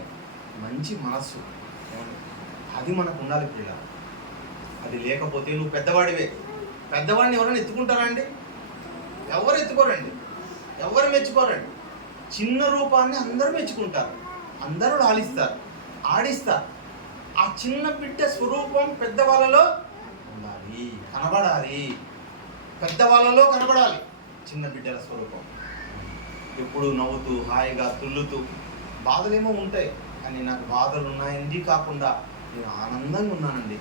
మంచి మనస్సు, ఏమండి, అది మనకు ఉండాలి పిల్ల. అది లేకపోతే నువ్వు పెద్దవాడివే. పెద్దవాడిని ఎవరైనా ఎత్తుకుంటారా అండి? ఎవరు ఎత్తుకోరండి, ఎవరు మెచ్చుకోరండి. చిన్న రూపాన్ని అందరూ మెచ్చుకుంటారు, అందరూ లాలిస్తారు, ఆడిస్తారు. ఆ చిన్న బిడ్డ స్వరూపం పెద్దవాళ్ళలో ఉండాలి, కనబడాలి. పెద్దవాళ్ళలో కనబడాలి చిన్న బిడ్డల స్వరూపం. ఎప్పుడు నవ్వుతూ హాయిగా తుల్లుతూ, బాధలేమో ఉంటాయి కానీ నాకు బాధలు ఉన్నాయండి కాకుండా నేను ఆనందంగా ఉన్నానండి.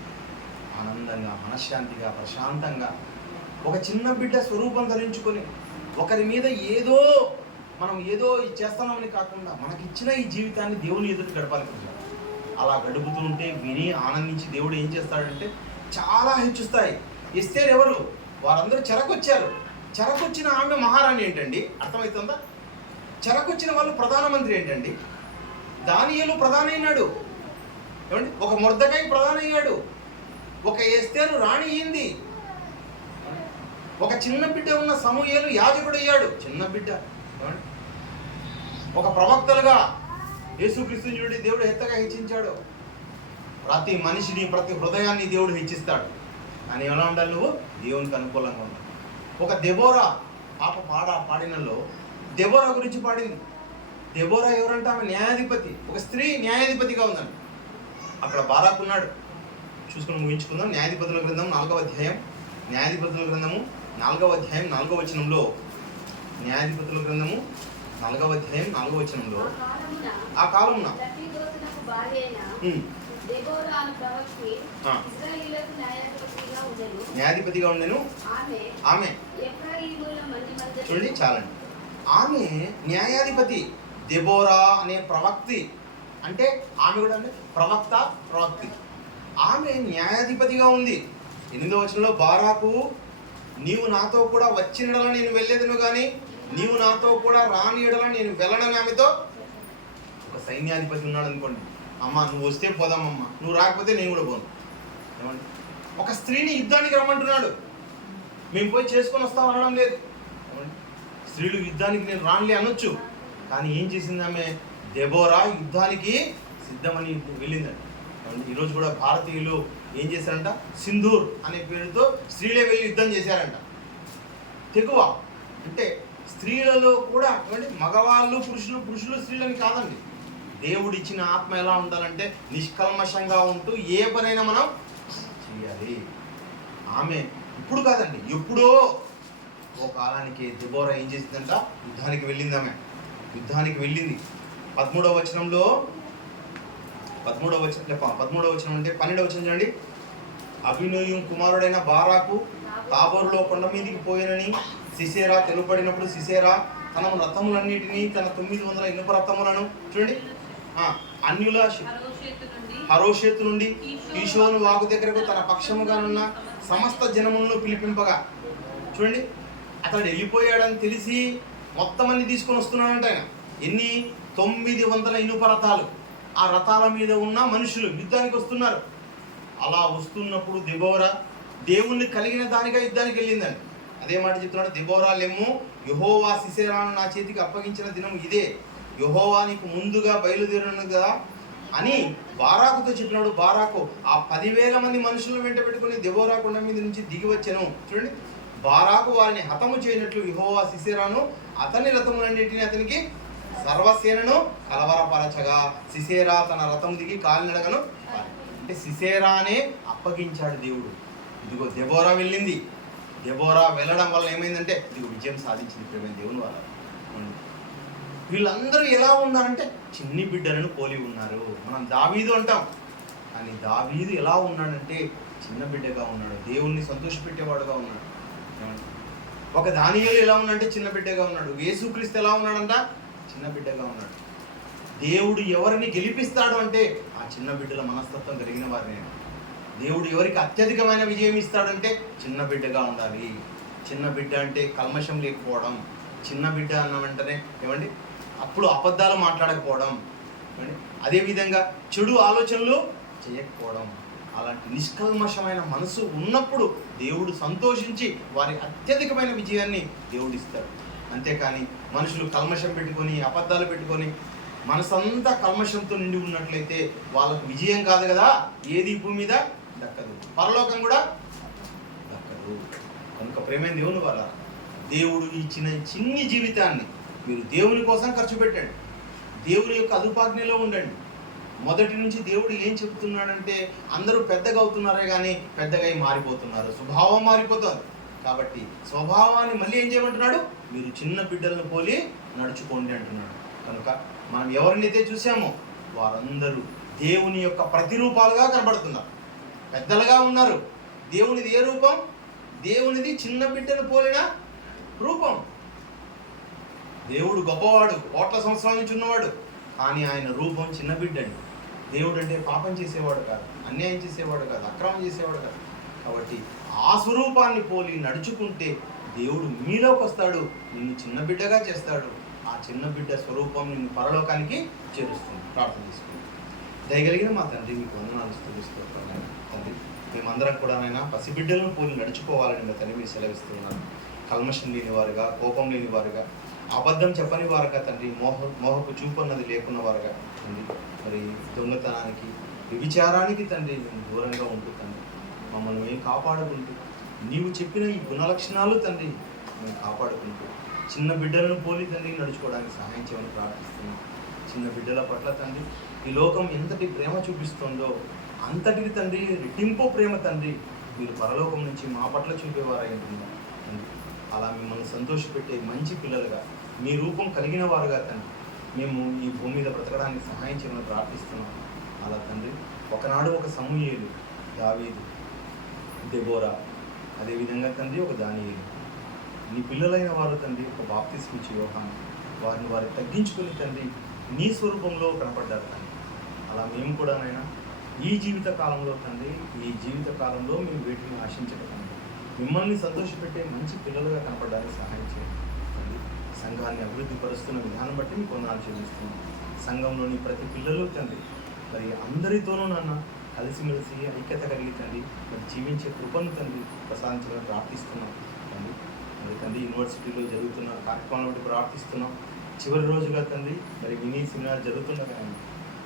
ఆనందంగా, మనశ్శాంతిగా, ప్రశాంతంగా ఒక చిన్న బిడ్డ స్వరూపం ధరించుకొని ఒకరి మీద మనం ఏదో చేస్తున్నామని కాకుండా మనకిచ్చిన ఈ జీవితాన్ని దేవుని ఎదుటి గడపాలి. అలా గడుపుతూ ఉంటే విని ఆనందించి దేవుడు ఏం చేస్తాడంటే చాలా హెచ్చుస్తాయి. ఎస్తేర్ ఎవరు? వారందరూ చెరకొచ్చారు. చెరకొచ్చిన ఆమె మహారాణి ఏంటండి? అర్థమవుతుందా? చెరకొచ్చిన వాళ్ళు ప్రధానమంత్రి ఏంటండి? దానియేలు ప్రధాని అయినాడు, ఏమండి, ఒక మొర్దెకై ప్రధాని అయ్యాడు, ఒక ఎస్తేరు రాణి అయింది, ఒక చిన్న బిడ్డ ఉన్న సమూయేలు యాజకుడు అయ్యాడు, చిన్న బిడ్డ. ఒక ప్రవక్తలుగా యేసుక్రీస్తుని దేవుడు ఎత్తగా హెచ్చించాడు. ప్రతి మనిషిని, ప్రతి హృదయాన్ని దేవుడు హెచ్చిస్తాడు. అని ఎలా ఉండాలి? నువ్వు దేవునికి అనుకూలంగా ఉండాలి. ఒక దెబోరా పాప పాడినలో దెబోరా గురించి పాడింది. దెబోరా ఎవరంటే ఆమె న్యాయాధిపతి, ఒక స్త్రీ న్యాయాధిపతిగా ఉందండి. అక్కడ బారాకు ఉన్నాడు. చూసుకుని ముగించుకుందాం. న్యాయాధిపతుల గ్రంథం 4వ అధ్యాయం, న్యాయాధిపతుల గ్రంథము 4వ అధ్యాయం 4వ వచనంలో, న్యాయాధిపతుల గ్రంథము 4వ అధ్యాయం 4వ వచనంలో, ఆ కాలమున న్యాయాధిపతిగా ఉండెను ఆమె. చూడండి, చాలండి. ఆమె న్యాయాధిపతి, దెబోరా అనే ప్రవక్తి. అంటే ఆమె కూడా అంటే ప్రవక్తి. ఆమె న్యాయాధిపతిగా ఉంది. 8వ వచనంలో, బారాకు నీవు నాతో కూడా వచ్చిన ఎడల నేను వెళ్ళేదను కానీ నీవు నాతో కూడా రాని ఎడల నేను వెళ్ళనని ఆమెతో. ఒక సైన్యాధిపతి ఉన్నాడు అనుకోండి, అమ్మ నువ్వు వస్తే పోదామమ్మా, నువ్వు రాకపోతే నేను కూడా పోను. ఏమండి, ఒక స్త్రీని యుద్ధానికి రమ్మంటున్నాడు, మేము పోయి చేసుకొని వస్తాం అనడం లేదు. స్త్రీలు యుద్ధానికి నేను రానులే అనొచ్చు, కానీ ఏం చేసింది ఆమె? దెబోరా యుద్ధానికి సిద్ధమని వెళ్ళిందండి. ఈరోజు కూడా భారతీయులు ఏం చేశారంట? సింధూర్ అనే పేరుతో స్త్రీలే వెళ్ళి యుద్ధం చేశారంట. తెగువ అంటే స్త్రీలలో కూడా మగవాళ్ళు పురుషులు స్త్రీలని కాదండి. దేవుడిచ్చిన ఆత్మ ఎలా ఉండాలంటే నిష్కల్మషంగా ఉంటూ ఏ పనైనా మనం చేయాలి. ఆమె ఇప్పుడు కాదండి, ఎప్పుడో ఓ కాలానికి దెబోరా ఏం చేసిందంట? యుద్ధానికి వెళ్ళింది. ఆమె యుద్ధానికి వెళ్ళింది. 13వ వచనంలో, 13వ వచనం అంటే 12వ వచనం చూడండి. అభినోయు కుమారుడైన బారాకు తాబోరులో కొండ మీదికి పోయినని సిసేరా తెలుపబడినప్పుడు సిసేరా తన రథములన్నిటినీ, తన 900 ఇనుప రథములను, చూడండి, అన్యుల హరోషేతు నుండి కీషోను వాగు దగ్గరకు తన పక్షముగానున్న సమస్త జనములను పిలిపింపగా, చూడండి, అతడు వెళ్ళిపోయాడని తెలిసి మొత్తం అన్ని తీసుకొని వస్తున్నాడంట ఆయన. ఎన్ని? 900 ఇనుప రథాలు. ఆ రథాల మీద ఉన్న మనుషులు యుద్ధానికి వస్తున్నారు. అలా వస్తున్నప్పుడు దెబోరా దేవుణ్ణి కలిగిన దానిగా యుద్ధానికి వెళ్ళిందండి. అదే మాట చెప్తున్నాడు, దెబోరా లెమ్ము, యెహోవా సిసేరాను నా చేతికి అప్పగించిన దినం ఇదే, యెహోవా నీకు ముందుగా బయలుదేరినది కదా అని బారాకుతో చెప్పినాడు. బారాకు ఆ 10,000 మంది మనుషులను వెంట పెట్టుకుని దెబోరా కొండ మీద నుంచి దిగి వచ్చాను. చూడండి, బారాకు వారిని హతము చేయనట్లు యెహోవా సిసెరాను అతని రథములన్నిటిని అతనికి సర్వసేనను కలవరపరచగా సిసెరా తన రథం దిగి కాలినడగను. అంటే సిసెరానే అప్పగించాడు దేవుడు. ఇదిగో దెబోరా వెళ్ళింది. దెబోరా వెళ్ళడం వల్ల ఏమైందంటే ఇదిగో విజయం సాధించింది ప్రేమ దేవుని వల్ల. వీళ్ళందరూ ఎలా ఉన్నారంటే చిన్ని బిడ్డలను పోలి ఉన్నారు. మనం దావీదు అంటాం, కానీ దావీదు ఎలా ఉన్నాడంటే చిన్న బిడ్డగా ఉన్నాడు, దేవుణ్ణి సంతోషపెట్టేవాడుగా ఉన్నాడు. ఒక దానియేలు ఎలా ఉన్నాడంటే చిన్న బిడ్డగా ఉన్నాడు. యేసుక్రీస్తు ఎలా ఉన్నాడంట? చిన్న బిడ్డగా ఉన్నాడు. దేవుడు ఎవరిని గెలిపిస్తాడు అంటే ఆ చిన్న బిడ్డల మనస్తత్వం కలిగిన వారిని. దేవుడు ఎవరికి అత్యధికమైన విజయం ఇస్తాడంటే చిన్న బిడ్డగా ఉండాలి. చిన్న బిడ్డ అంటే కల్మషం లేకపోవడం. చిన్న బిడ్డ అన్న వెంటనే ఏమండి అప్పుడు అబద్ధాలు మాట్లాడకపోవడం, అదేవిధంగా చెడు ఆలోచనలు చేయకపోవడం. అలాంటి నిష్కల్మషమైన మనసు ఉన్నప్పుడు దేవుడు సంతోషించి వారి అత్యధికమైన విజయాన్ని దేవుడు ఇస్తాడు. అంతేకాని మనుషులు కల్మషం పెట్టుకొని అబద్ధాలు పెట్టుకొని మనసంతా కల్మషంతో నిండి ఉన్నట్లయితే వాళ్ళకు విజయం కాదు కదా, ఏది భూమి మీద దక్కదు, పరలోకం కూడా దక్కదు. కనుక ప్రేమైన దేవుని వల్ల దేవుడు ఈ చిన్ని జీవితాన్ని మీరు దేవుని కోసం ఖర్చు పెట్టండి. దేవుని యొక్క అదుపాజ్ఞలో ఉండండి. మొదటి నుంచి దేవుడు ఏం చెప్తున్నాడంటే అందరూ పెద్దగా అవుతున్నారే కానీ పెద్దగా మారిపోతున్నారు, స్వభావం మారిపోతుంది. కాబట్టి స్వభావాన్ని మళ్ళీ ఏం చేయమంటున్నాడు? మీరు చిన్న బిడ్డలను పోలి నడుచుకోండి అంటున్నాడు. కనుక మనం ఎవరినైతే చూసామో వారందరూ దేవుని యొక్క ప్రతిరూపాలుగా కనబడుతున్నారు, పెద్దలుగా ఉన్నారు. దేవునిది ఏ రూపం? దేవునిది చిన్న బిడ్డను పోలిన రూపం. దేవుడు గొప్పవాడు, కోట్ల సంవత్సరాల నుంచి ఉన్నవాడు, కానీ ఆయన రూపం చిన్న బిడ్డండి. దేవుడు అంటే పాపం చేసేవాడు కాదు, అన్యాయం చేసేవాడు కాదు, అక్రమం చేసేవాడు కాదు. కాబట్టి ఆ స్వరూపాన్ని పోలి నడుచుకుంటే దేవుడు మీలోకి వస్తాడు, నిన్ను చిన్న బిడ్డగా చేస్తాడు. ఆ చిన్న బిడ్డ స్వరూపం నిన్ను పరలోకానికి చేరుస్తుంది. ప్రార్థన చేసుకుంది. దయగలిగిన మా తండ్రి, మీకు వందనాలు స్తుతిస్తున్నాను తండ్రి. మేమందరం కూడా నాయన పసిబిడ్డలను పోలి నడుచుకోవాలని మీ తండ్రి మీరు సెలవిస్తున్నాను. కల్మషం లేని వారుగా, కోపం లేని వారుగా, అబద్ధం చెప్పని వారుగా తండ్రి, మోహపు చూపు అన్నది లేకున్న వారుగా తండ్రి, మరి దొంగతనానికి, వ్యభిచారానికి తండ్రి మేము దూరంగా ఉంటూ తండ్రి మమ్మల్ని మేము కాపాడుకుంటూ నీవు చెప్పిన ఈ గుణలక్షణాలు తండ్రి మేము కాపాడుకుంటూ చిన్న బిడ్డలను పోలి తండ్రి నడుచుకోవడానికి సహాయం చేయమని ప్రార్థిస్తున్నాం. చిన్న బిడ్డల పట్ల తండ్రి ఈ లోకం ఎంతటి ప్రేమ చూపిస్తుందో అంతటికి తండ్రి రెట్టింపు ప్రేమ తండ్రి మీరు పరలోకం నుంచి మా పట్ల చూపేవారై ఉంటున్నారు తండ్రి. అలా మిమ్మల్ని సంతోషపెట్టే మంచి పిల్లలుగా, మీ రూపం కలిగిన వారుగా తండ్రి మేము ఈ భూమి మీద బ్రతకడానికి సహాయం చేయమని ప్రార్థిస్తున్నాం. అలా తండ్రి ఒకనాడు ఒక సమూయేలు, దావీదు, దెబోరా, అదేవిధంగా తండ్రి ఒక దానియేలు, నీ పిల్లలైన వారు తండ్రి ఒక బాప్తిస్మ ఇచ్చే యోహాను, వారిని తగ్గించుకుని తండ్రి నీ స్వరూపంలో కనపడ్డారు తండ్రి. అలా మేము కూడా నైనా ఈ జీవిత కాలంలో తండ్రి, ఈ జీవిత కాలంలో మేము వీటిని ఆశించడం మిమ్మల్ని సంతోషపెట్టే మంచి పిల్లలుగా కనపడడానికి సహాయం చేయండి తండ్రి. సంఘాన్ని అభివృద్ధి పరుస్తున్న విధానం బట్టి మీకు వందనాలు చెల్లిస్తున్నాం. సంఘంలోని ప్రతి పిల్లలు తండ్రి మరి అందరితోనూ నాన్న కలిసిమెలిసి ఐక్యత కలిగి తండ్రి మరి జీవించే కృపను తండ్రి ప్రసాదించాలని ప్రార్థిస్తున్నాం తండ్రి. మరి తండ్రి యూనివర్సిటీలో జరుగుతున్న కార్యక్రమాలను బట్టి ప్రార్థిస్తున్నాం. చివరి రోజుగా తండ్రి మరి మినీ సెమినార్ జరుగుతుండగా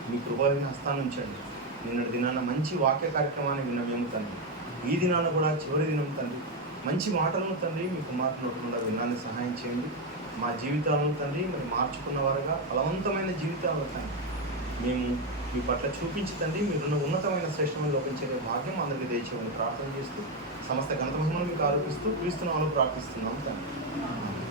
మీ కృపని హస్తాన్ని ఉంచండి. నిన్నటి దినాన మంచి వాక్య కార్యక్రమాన్ని విన్నమేము తండ్రి. ఈ దినాన కూడా చివరి దినం తండ్రి మంచి మాటలను తండ్రి మీ కుమార్తె నోటకుండా విన్నాన్ని సహాయం చేయండి. మా జీవితాలను తండ్రి మరి మార్చుకున్న వారుగా ఫలవంతమైన జీవితాలను తండ్రి మేము మీ పట్ల చూపించి తండ్రి మీరున్న ఉన్నతమైన శ్రేష్టమైన లోపించే భాగ్యం అందరికీ దయచేయమని ప్రార్థన చేస్తూ సమస్త ఘనత మహిమను మీకు ఆరోపిస్తూ క్రీస్తునామములో ప్రార్థిస్తున్నాం తండ్రి.